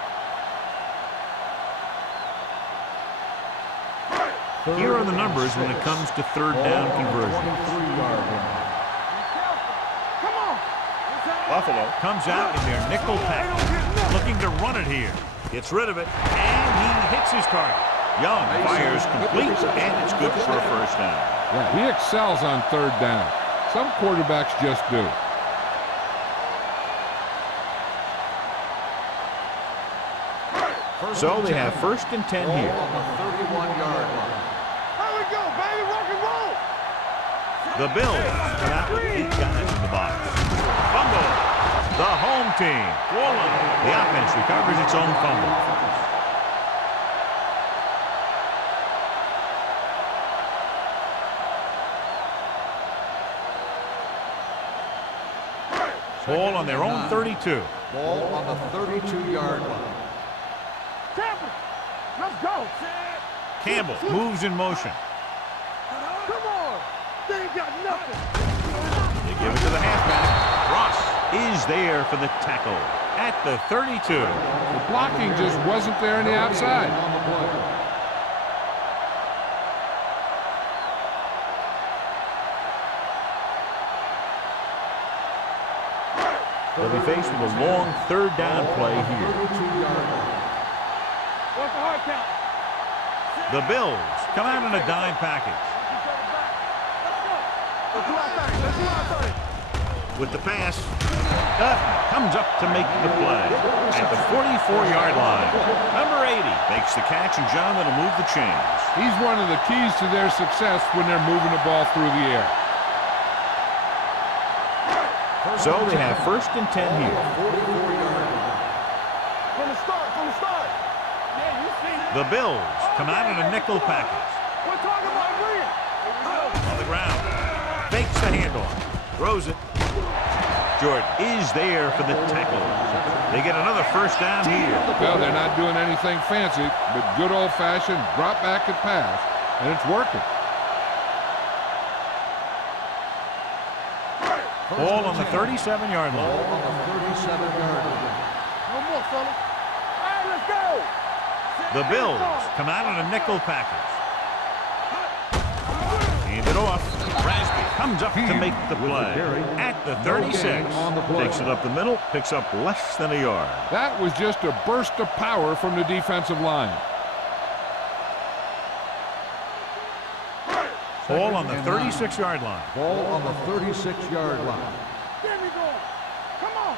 Here are the numbers when it comes to third down conversion. Come on. Buffalo comes out in their nickel package, looking to run it here. Gets rid of it, and he hits his target. Young fires complete, and it's good for a first down. Yeah, he excels on third down. Some quarterbacks just do. So they have first and 10 here. On the 31-yard line. Here we go, baby. Rock and roll. The Bills come out with 8 guys in the box. Fumble. The home team. The offense recovers its own fumble. Ball on their own 32. Ball on the 32-yard line. Tampa, let's go. Campbell moves in motion. Come on. They ain't got nothing. They give it to the halfback. Ross is there for the tackle at the 32. The blocking just wasn't there on the outside. On the play. They'll be faced with a long third down play here. 32-yard line. What's the hard count? The Bills come out in a dime package. Let's do our thing. Let's do our thing. With the pass, Dutton comes up to make the play at the 44-yard line. Number 80 makes the catch, and John, that'll move the chains. He's one of the keys to their success when they're moving the ball through the air. So they have first and 10 here. 44-yard line. From the start. Yeah, you see. The Bills come out in a nickel package. We're talking about brilliant. On the ground, fakes the handoff, throws it. Jordan is there for the tackle. They get another first down here. Well, they're not doing anything fancy, but good old-fashioned drop back and pass, and it's working. Ball on the 37-yard Ball line. on the 37-yard line. No more, fella. All right, let's go. The Bills come out in a nickel package. Hand it off. Rasby comes up to make the play at the 36. Takes it up the middle, picks up less than a yard. That was just a burst of power from the defensive line. Ball on the 36-yard line. Ball on the 36-yard line. Get me going. Come on.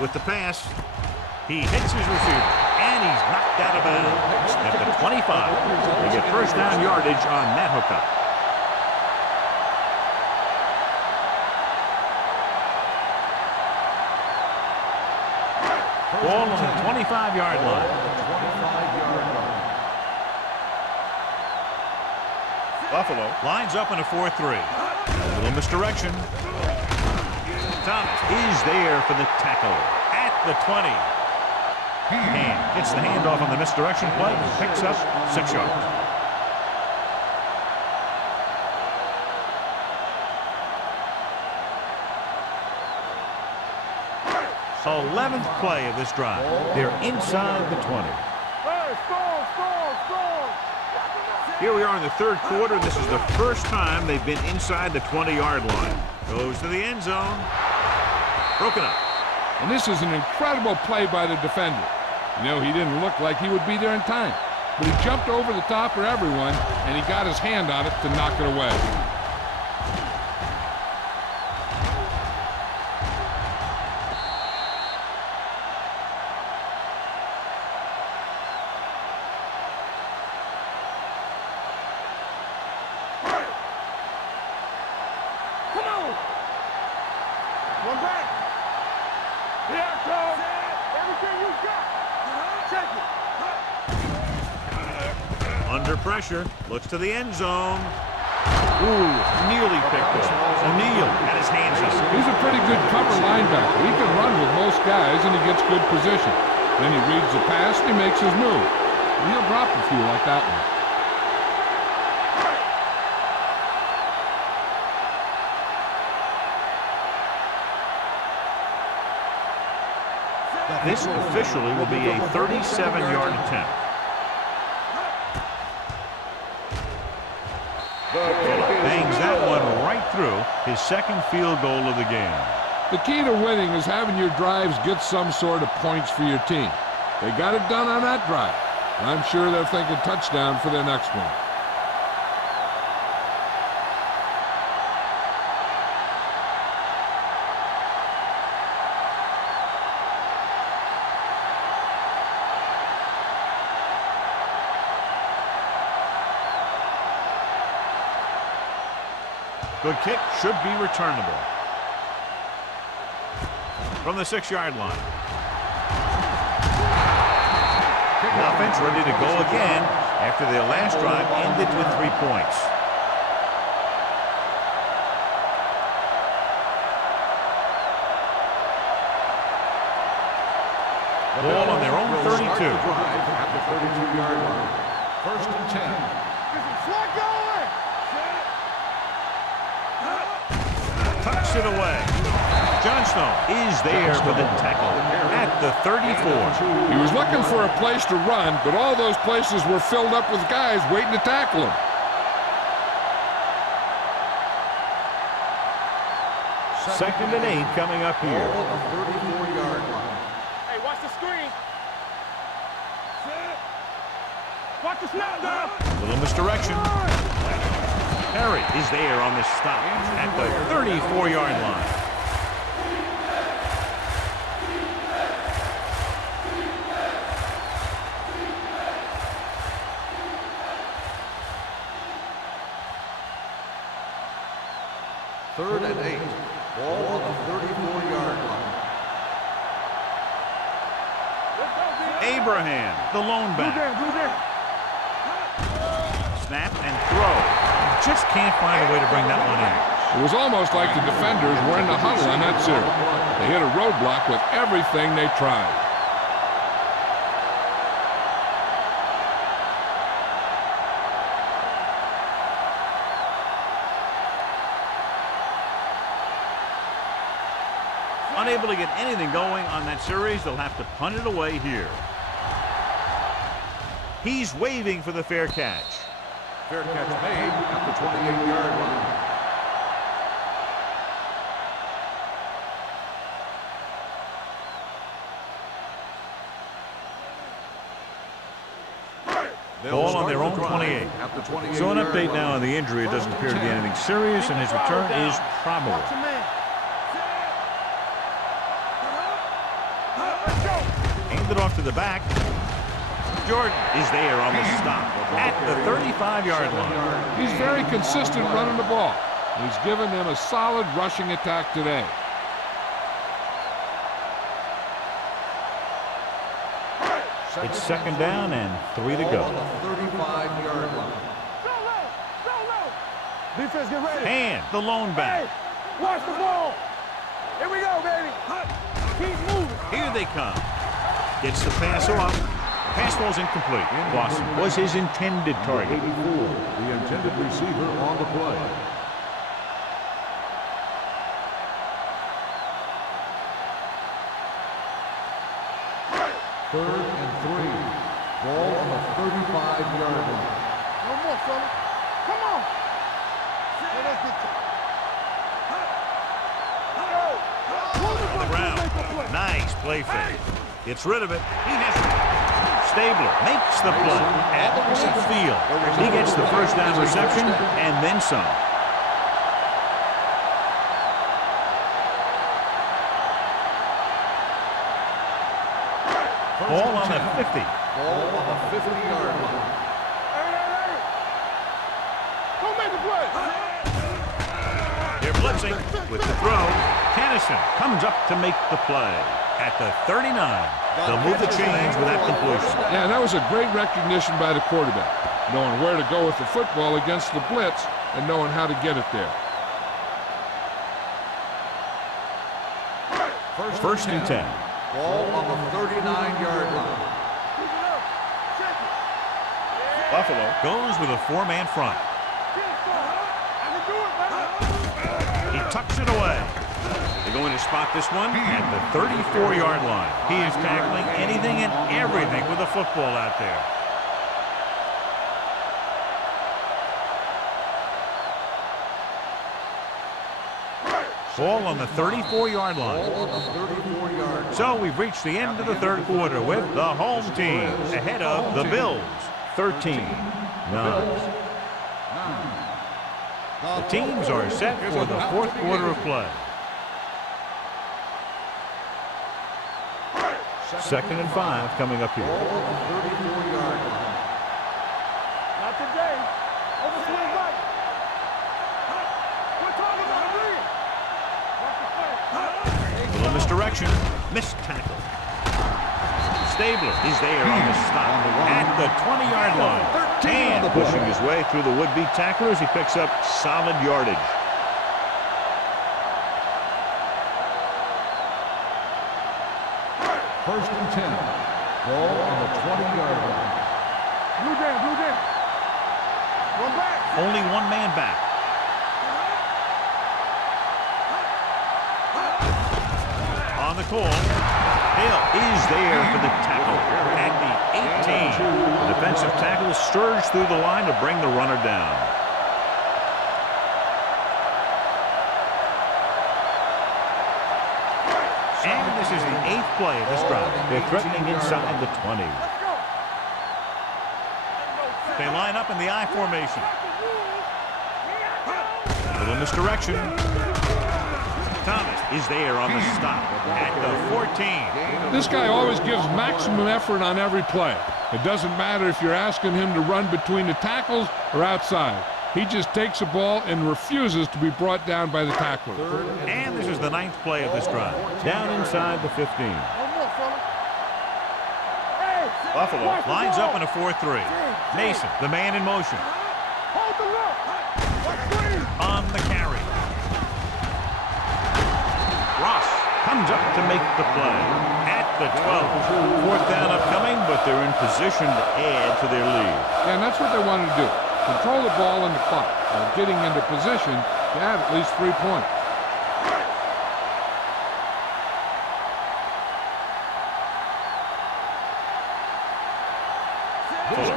With the pass, he hits his receiver, and he's knocked out of bounds at the 25. They get first down yardage on that hookup. Ball on the 25-yard line. 25-yard line. Buffalo lines up in a 4-3. A little misdirection. Thomas is there for the tackle at the 20. And gets the handoff on the misdirection play and picks up 6 yards. 11th play of this drive. They're inside the 20. Hey, score. Here we are in the third quarter. This is the first time they've been inside the 20-yard line. Goes to the end zone. Broken up. And this is an incredible play by the defender. You know, he didn't look like he would be there in time, but he jumped over the top of everyone, and he got his hand on it to knock it away. One back. Here it comes. Everything you got. Check it. Under pressure. Looks to the end zone. Ooh, nearly picked up. O'Neal had his hands up. He's a pretty good cover linebacker. He can run with most guys, and he gets good position. Then he reads the pass, and he makes his move. And he'll drop a few like that one. This officially will be a 37-yard attempt. Bangs that one right through his second field goal of the game. The key to winning is having your drives get some sort of points for your team. They got it done on that drive. I'm sure they're thinking touchdown for their next one. Good kick, should be returnable. From the 6-yard line. The offense ready to go again after their last drive ended with 3 points. Ball on their own 32. At the 32-yard line. First and 10. Slot going. Tucks it away. Johnston is there for the tackle at the 34. He was looking for a place to run, but all those places were filled up with guys waiting to tackle him. Second and 8 coming up here. Ball at the 34-yard line. Hey, watch the screen. Watch the snap down. Little misdirection. Perry is there on the stop at the 34-yard line. Third and 8. Ball on the 34-yard line. Abraham, the lone back. Blue there. Snap and throw. Just can't find a way to bring that one in. It was almost like the defenders were in the huddle on that series. They hit a roadblock with everything they tried. Unable to get anything going on that series, they'll have to punt it away here. He's waving for the fair catch. Fair catch made at the 28-yard line. Ball on their own 28. So an update now on the injury. It doesn't appear to be anything serious, and his return is probable. Aimed it off to the back. Jordan is there on the stop at the 35-yard line. He's very consistent running the ball. He's given them a solid rushing attack today. It's second down and 3 to go. 35-yard line. Defense, get ready. And the lone back. Hey, watch the ball. Here we go, baby. Keep moving. Here they come. Gets the pass off. Pass ball's incomplete. Boston was his intended target. 84, the intended receiver on the play. 3rd and 3. Ball on the 35-yard line. No more, fella. Come on. Let's get On the ground. Nice play fake. Gets rid of it. He has it. Stabler makes the play at midfield. He gets the first down reception and then some. Ball on the 50. Ball on the 50-yard line. Don't make the play. They're blitzing with the throw. Kennison comes up to make the play at the 39. They'll move the chains with that completion. Yeah, that was a great recognition by the quarterback, knowing where to go with the football against the blitz and knowing how to get it there. First and 10. Ball on the 39-yard line. Buffalo goes with a 4-man front. He tucks it away. They're going to spot this one at the 34-yard line. He is tackling anything and everything with the football out there. Ball on the 34-yard line. So we've reached the end of the third quarter with the home team ahead of the Bills, 13-9. The teams are set for the fourth quarter of play. 2nd and 5 coming up here. Not today. Overswing right. We're talking about A little misdirection. Missed tackle. Stabler is there on the stop at the 20-yard line. And pushing his way through the would-be tacklers, he picks up solid yardage. First and 10. Ball on the 20-yard line. Blue jam. Run back. Only one man back. On the call, Hill is there for the tackle at the 18. The defensive tackle surged through the line to bring the runner down. And this is the 8th play of this drive. They're threatening inside the 20. They line up in the I formation. Little misdirection. Thomas is there on the stop at the 14. This guy always gives maximum effort on every play. It doesn't matter if you're asking him to run between the tackles or outside. He just takes the ball and refuses to be brought down by the tackler. And this is the 9th play of this drive. Down inside the 15. Buffalo lines up in a 4-3. Mason, the man in motion. On the carry. Ross comes up to make the play at the 12. 4th down upcoming, but they're in position to add to their lead. Yeah, and that's what they wanted to do. Control the ball in the clock while getting into position to add at least 3 points.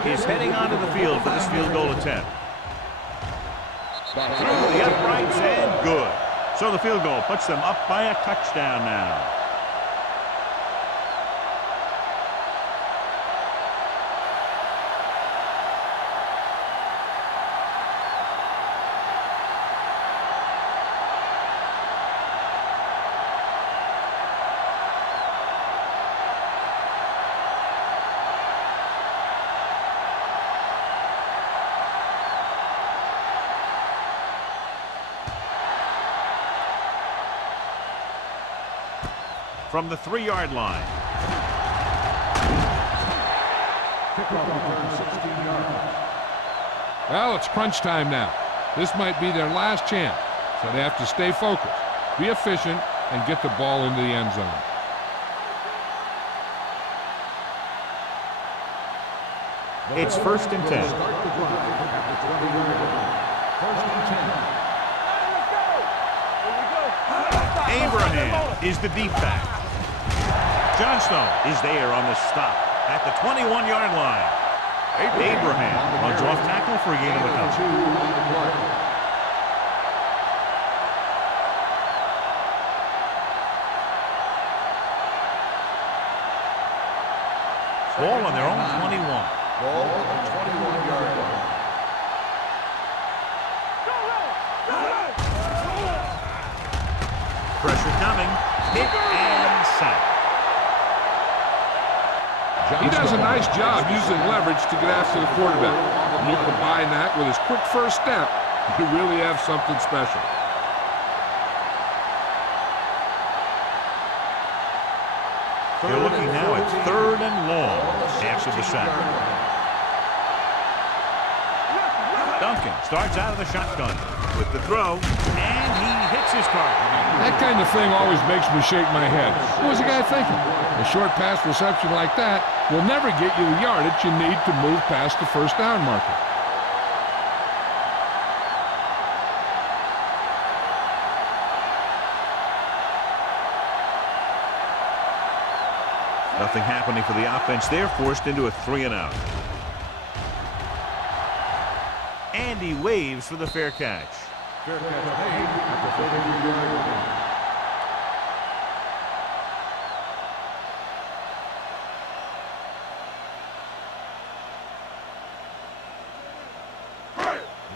He's heading onto the field for this field goal attempt. Through the uprights and good. So the field goal puts them up by a touchdown now. From the 3-yard line. Well, it's crunch time now. This might be their last chance, so they have to stay focused, be efficient, and get the ball into the end zone. It's 1st and 10. Abraham is the deep back. Johnstone is there on the stop at the 21-yard line. Abraham runs off tackle for a gain of a couple. Ball on their own 21. Ball on the 21-yard line. Pressure coming. Hit and sack. He does a nice job using leverage to get after the quarterback. When you combine that with his quick first step, you really have something special. They're looking now at 3rd and long after the sack. Duncan starts out of the shotgun with the throw, and he hits his target. That kind of thing always makes me shake my head. What was the guy thinking? A short pass reception like that will never get you the yardage you need to move past the first down marker. Nothing happening for the offense. They're forced into a 3-and-out. Andy waves for the fair catch. Fair catch made at the 43-yard line.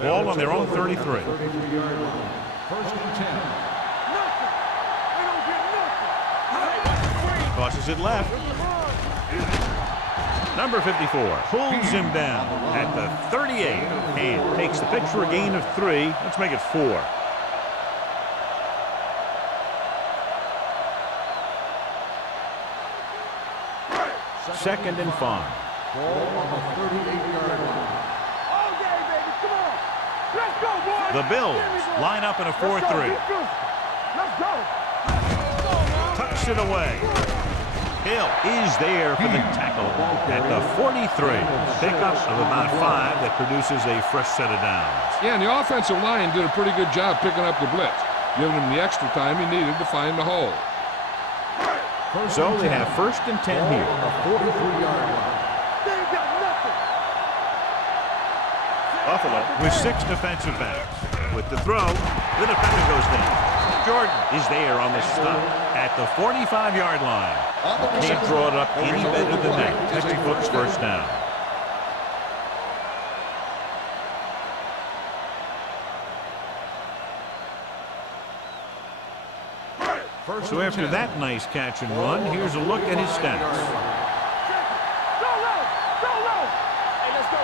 Ball on their own 33. 33-yard line. 1st and 10. Tosses it left. Number 54 pulls him down at the 38 and takes the pitch for a gain of 3. Let's make it 4. Second and 5. Ball on the 38-yard line. Okay, baby, come on. Let's go, boys. The Bills line up in a 4-3. Let's go. Tucks it away. Hill is there for the tackle at the 43. Pickup of about 5 that produces a fresh set of downs. Yeah, and the offensive line did a pretty good job picking up the blitz, giving him the extra time he needed to find the hole. So they have 1st and 10 here. A 43-yard line. They ain't got nothing. Buffalo with 6 defensive backs. With the throw, the defender goes down. Jordan is there on the stop at the 45-yard line. Can't draw it up any better than that. Textbook's first down. So after that nice catch and run, here's a look at his stats. Go low. Go low. Hey, let's go.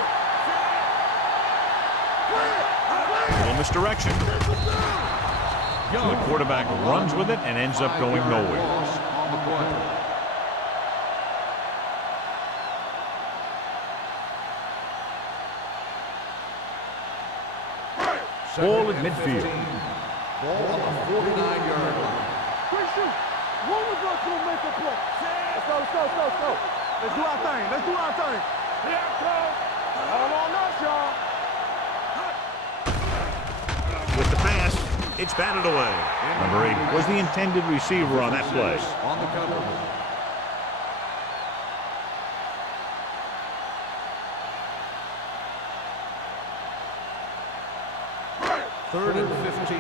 Little misdirection. The quarterback runs with it and ends up going nowhere. On the play. Ball at midfield. Ball on the 49-yard line. Quick shoot. One of us will make a play. Let's go, let's go, let's go, let's go. Let's do our thing. Let's do our thing. Here I come. All on us, y'all. With the pass, it's batted away. Number 8 was the intended receiver on that play. On the cover. Third and 15.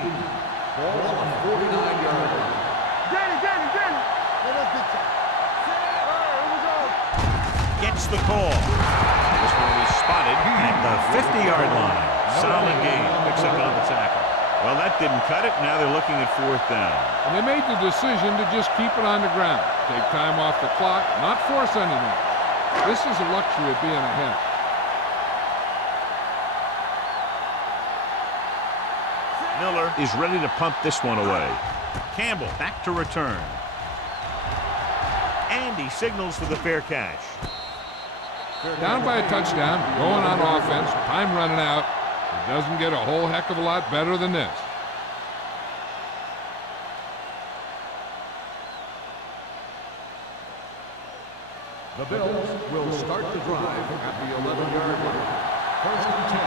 Ball on the 49-yard line. Danny. Let us get you. All right, here we go. Gets the call. This one is spotted at the 50-yard line. Solid game. Picks up on the tackle. Well, that didn't cut it. Now they're looking at 4th down. And they made the decision to just keep it on the ground. Take time off the clock, not force anything. This is a luxury of being ahead. Miller is ready to punt this one away. Campbell back to return. Andy signals for the fair catch. Down by a touchdown, going on offense, time running out. It doesn't get a whole heck of a lot better than this. The Bills will start the drive at the 11-yard line. 1st and 10.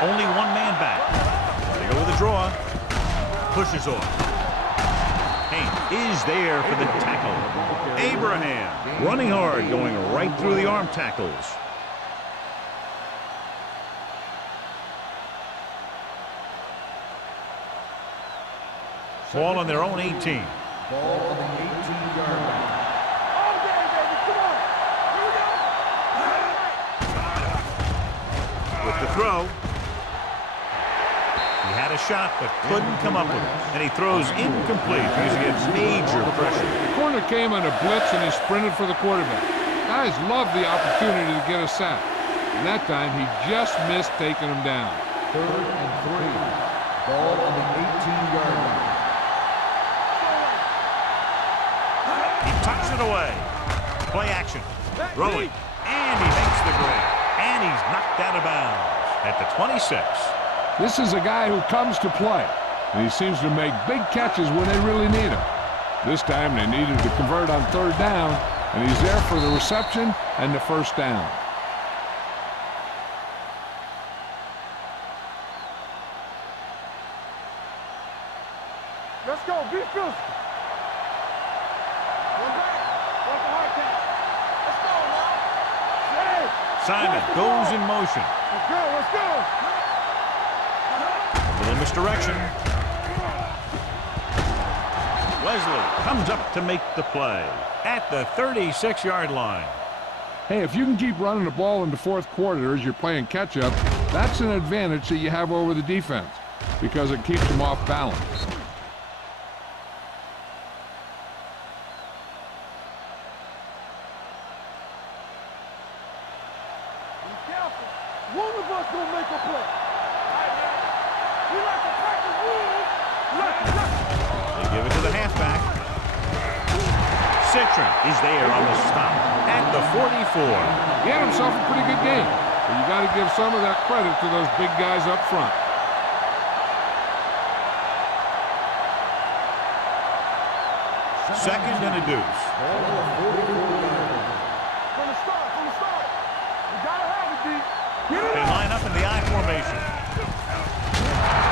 Only one man back. They go with a draw. Pushes off. Haynes is there for the tackle. Abraham running hard, going right through the arm tackles. Ball on their own 18. Ball on the 18-yard line. With the throw. He had a shot, but couldn't come up with it. And he throws incomplete, using a major pressure. The corner came on a blitz, and he sprinted for the quarterback. Guys love the opportunity to get a sack. And that time, he just missed taking him down. 3rd and 3. Ball on the 18-yard line. He tucks it away. Play action. Throwing. And he makes the grab. And he's knocked out of bounds at the 26. This is a guy who comes to play, and he seems to make big catches when they really need him. This time they needed to convert on 3rd down, and he's there for the reception and the 1st down. Let's go. Be physical. One back. What's the hard catch? Let's go now. Hey. Simon goes in motion. Let's go. Let's go. A little misdirection. Wesley comes up to make the play at the 36-yard line. Hey, if you can keep running the ball in the 4th quarter as you're playing catch-up, that's an advantage that you have over the defense because it keeps them off balance. Be careful. One of us gonna make a play. We like to practice rules. Look. They give it to the halfback. Citron is there on the stop at the 44. He had himself a pretty good game, but you got to give some of that credit to those big guys up front. Second and a deuce. From the start. We gotta have it, D. Get it They up. line up in the I formation.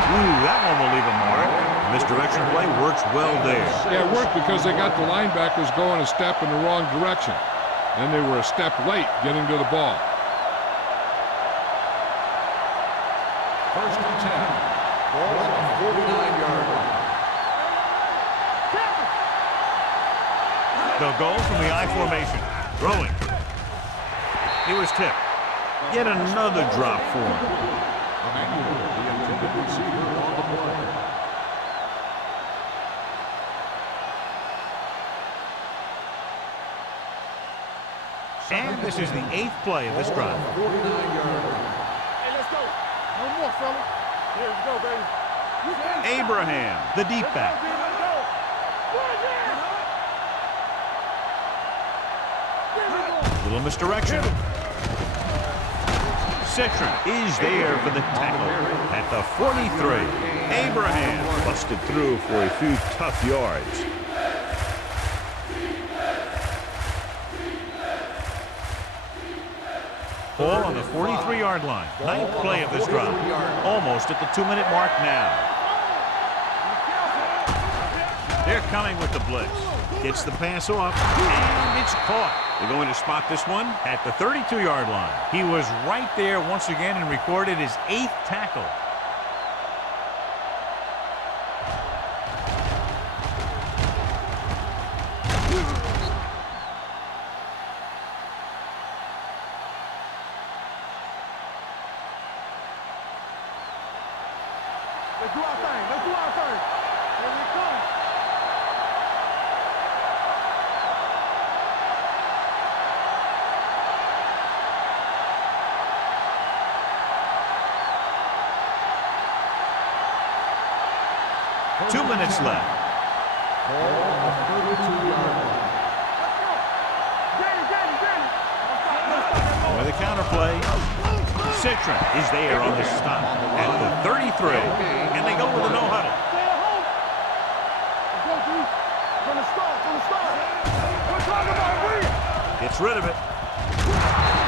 Ooh, that one will leave a mark. Misdirection play works well there. Yeah, it worked because they got the linebackers going a step in the wrong direction. Then they were a step late getting to the ball. 1st and 10. Ball on the 49-yard line. They'll go from the I formation. Throwing. He was tipped. Yet another drop for him. Emmanuel, the intended receiver on the play. And this is the 8th play of this drive. 49-yard line. Hey, let's go. One more, fella. Here we go, baby. You can stop. Abraham, the deep Let's go, back. D. Let's go. Right there. There we go. Little misdirection. Citron is there for the tackle at the 43. Abraham busted through for a few tough yards. Ball on the 43-yard line. 9th play of this drive. Almost at the 2-minute mark now. They're coming with the blitz. Gets the pass off, and it's caught. They're going to spot this one at the 32-yard line. He was right there once again and recorded his 8th tackle. Let's do our thing. Let's do our thing. Here we come. Two minutes left. Ball on the 32-yard line. Let's go. Get it. With a counter play, Citron is there on the stop at the 33. And they go with a no-huddle. Stay at home. Let's go, D. From the start. We're talking about real. Gets rid of it.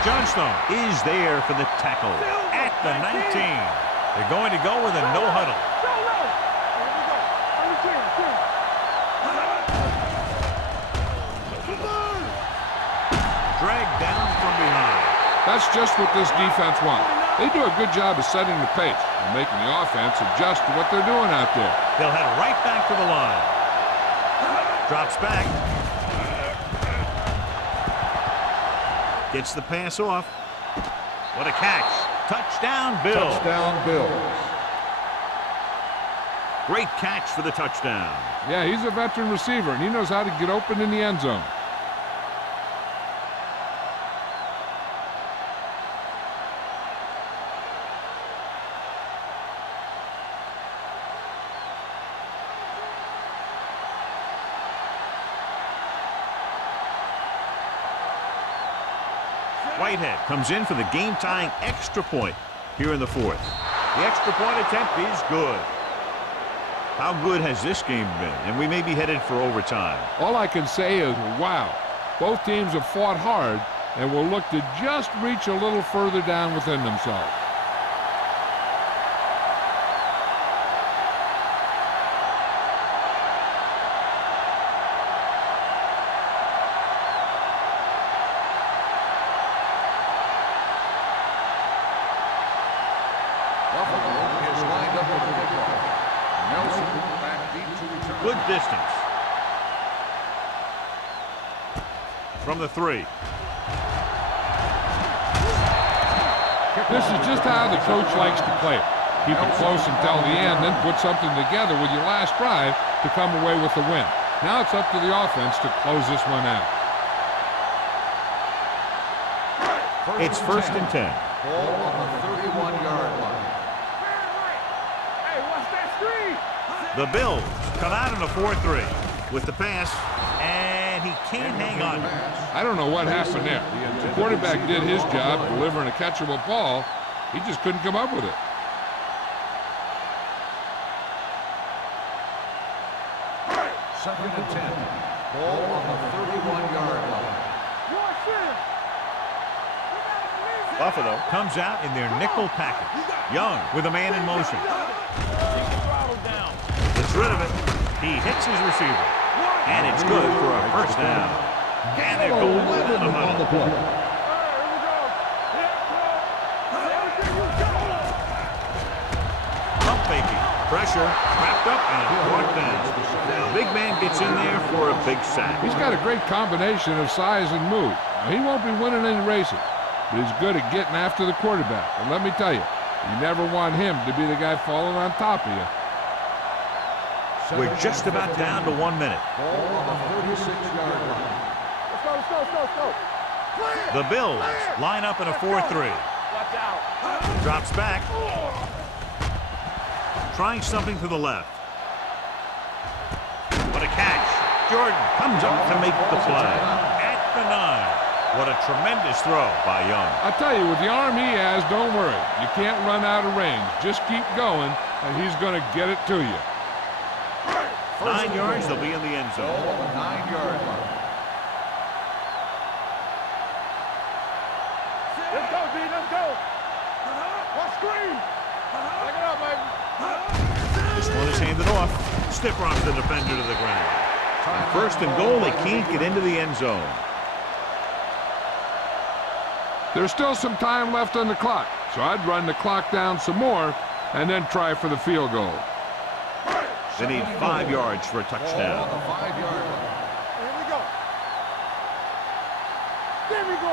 Johnstone is there for the tackle at the 19. They're going to go with a no-huddle. Go low. Here we go. On the 10. That's just what this defense wants. They do a good job of setting the pace and making the offense adjust to what they're doing out there. They'll head right back to the line. Drops back. Gets the pass off. What a catch. Touchdown, Bills. Touchdown, Bills. Great catch for the touchdown. Yeah, he's a veteran receiver, and he knows how to get open in the end zone. Whitehead comes in for the game-tying extra point here in the fourth. The extra point attempt is good. How good has this game been? And we may be headed for overtime. All I can say is, wow. Both teams have fought hard and will look to just reach a little further down within themselves. Good distance. From the 3. This is just how the coach likes to play it. Keep it close until the end, then put something together with your last drive to come away with the win. Now it's up to the offense to close this one out. It's first and 10. Ball on the 31-yard line. Hey, what's that screen? The Bills come out in a 4-3 with the pass, and he can't hang on. I don't know what happened there. The quarterback did his job delivering a catchable ball. He just couldn't come up with it. Second and 10. Ball on the 31-yard line. Buffalo comes out in their nickel package. Young with a man in motion. Gets rid of it. He hits his receiver. And it's good for a first down. And they're going down the on the play. Pump faking. Pressure. Wrapped up and brought down. The big man gets in there for a big sack. He's got a great combination of size and move. Now, he won't be winning any races, but he's good at getting after the quarterback. And let me tell you, you never want him to be the guy falling on top of you. We're just about down to 1 minute. Ball on the 36-yard line. Let's go. The Bills line up in a 4-3. Watch out. Drops back. Trying something to the left. What a catch. Jordan comes up to make the play. At the 9. What a tremendous throw by Young. I'll tell you, with the arm he has, don't worry. You can't run out of range. Just keep going, and he's going to get it to you. 9 yards, they'll be in the end zone. Ball on the 9-yard line. Let's go, D. Let's go. One screen. Back it up, baby. This one is handed off. Stiff arms the defender to the ground. On first and goal, they can't get into the end zone. There's still some time left on the clock, so I'd run the clock down some more and then try for the field goal. They need 5 yards for a Ball touchdown. on the 5-yard line. Here we go. There we go.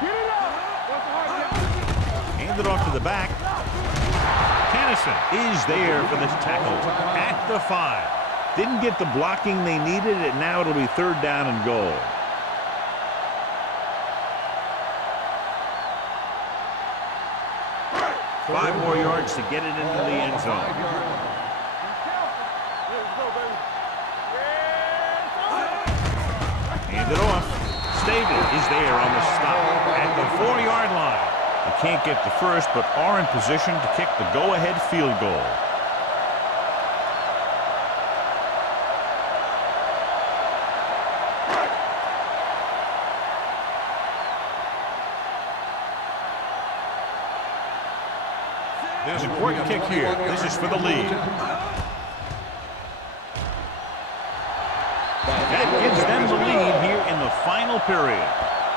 Get it up. What's the hard Handed off to the back. Tennyson is there for this tackle at the 5. Didn't get the blocking they needed, and now it'll be 3rd down and goal. Five more yards to get it into the end zone. Handed off. Stable is there on the stop at the 4-yard line. They can't get the first, but are in position to kick the go-ahead field goal. There's a quick kick here. This is for the lead. That gives them the lead here in the final period.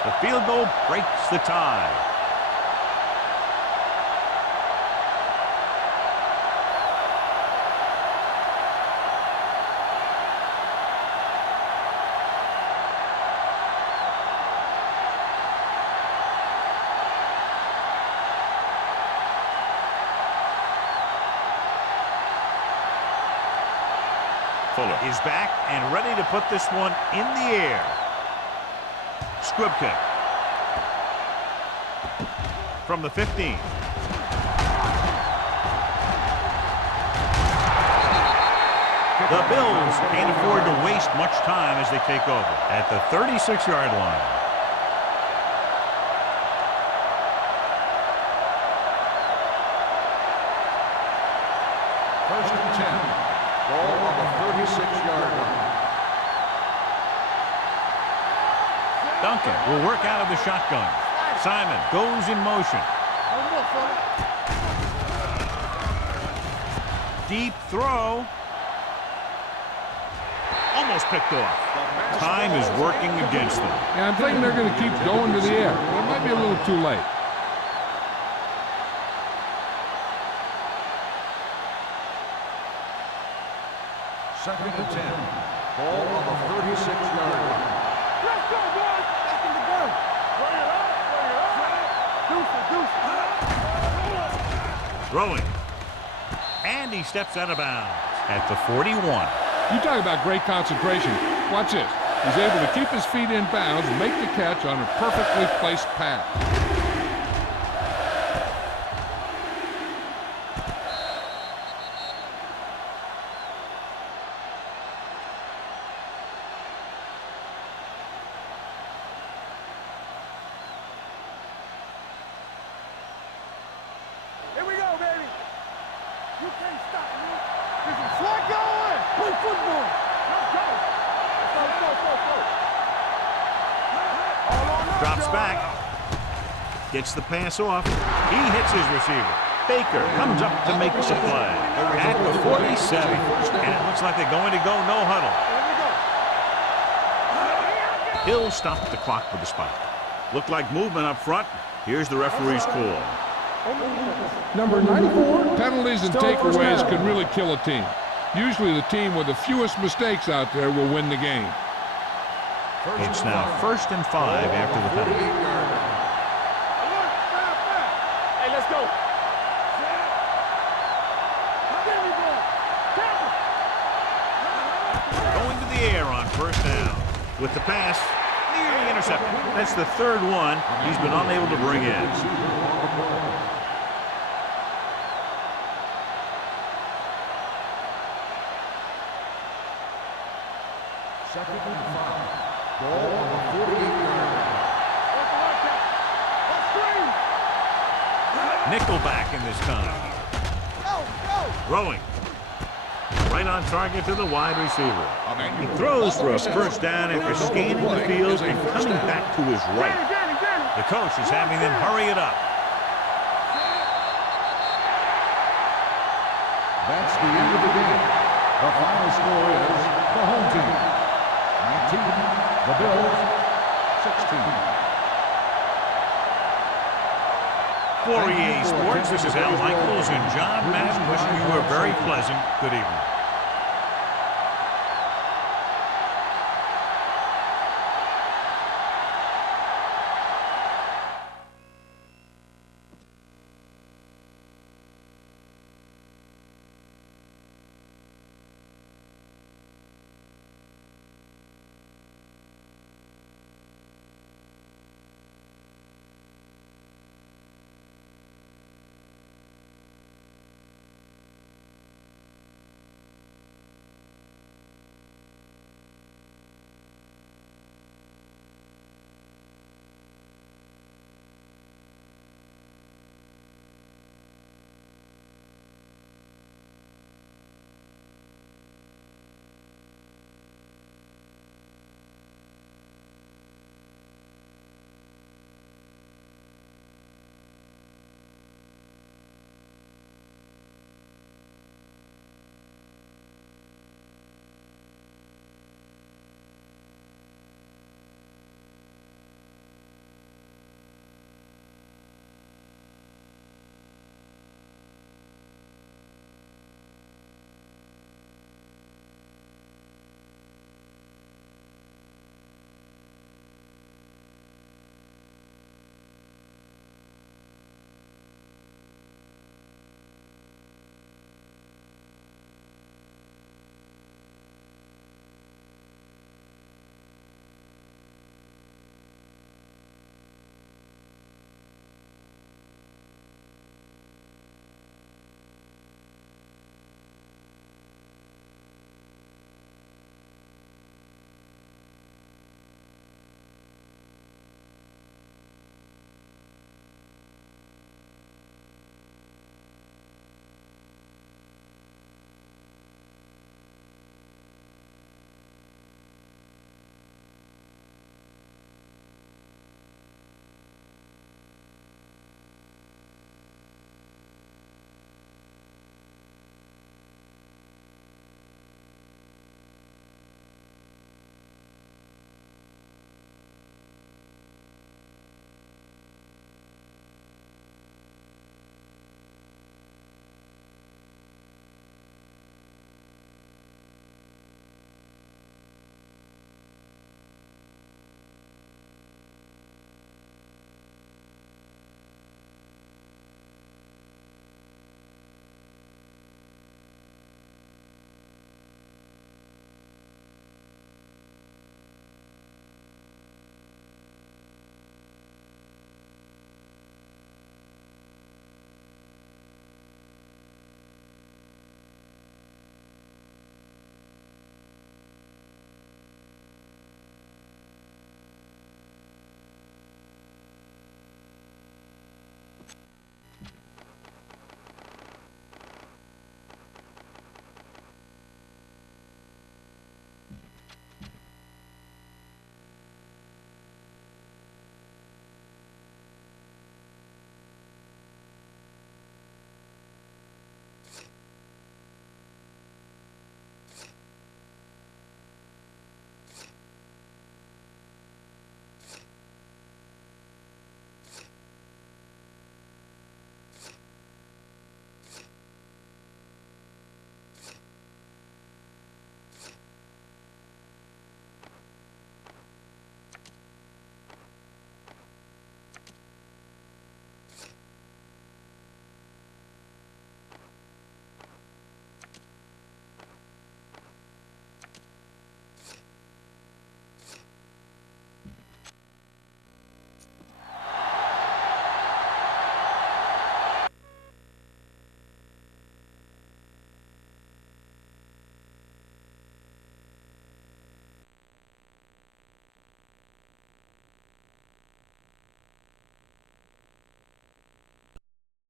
The field goal breaks the tie. Fuller is back and ready to put this one in the air. Squib kick. From the 15. The Bills can't afford to waste much time as they take over at the 36-yard line. First and 10. Ball on the 36-yard line. Duncan will work out of the shotgun. Simon goes in motion. Deep throw. Almost picked off. Time is working against them. Yeah, I'm thinking they're going to keep going to the air. It might be a little too late. Second and 10. Ball on the 36-yard line. Let's go, boys. Back in the game. Bring it up. Throwing. And he steps out of bounds at the 41. You talk about great concentration. Watch this. He's able to keep his feet in bounds, make the catch on a perfectly placed pass. Here we go, baby. You can't stop me. This is swag going. Play football. Let's go. Go. All on up, Drops y'all. back. Gets the pass off. He hits his receiver. Baker comes up to make the play at the 47. And it looks like they're going to go no huddle. Here we go. Hill stopped the clock with the spike. Looked like movement up front. Here's the referee's call. Number 94. Penalties and takeaways can really kill a team. Usually the team with the fewest mistakes out there will win the game. It's now 1st and 5 after the penalty. Hey, let's go. There we go. Going to the air on 1st down. With the pass, nearly intercepted. That's the 3rd one he's been unable to bring in. Second and 5. Ball on the 48-yard line. Nickelback in this time. Throwing. Right on target to the wide receiver. He throws for a 1st down after scanning the field and coming back to his right. The coach is having them hurry it up. That's the end of the game. The final score is the home team 19, the Bills 16. For EA Sports, this is Al Michaels and John Madden wishing you a very pleasant good evening.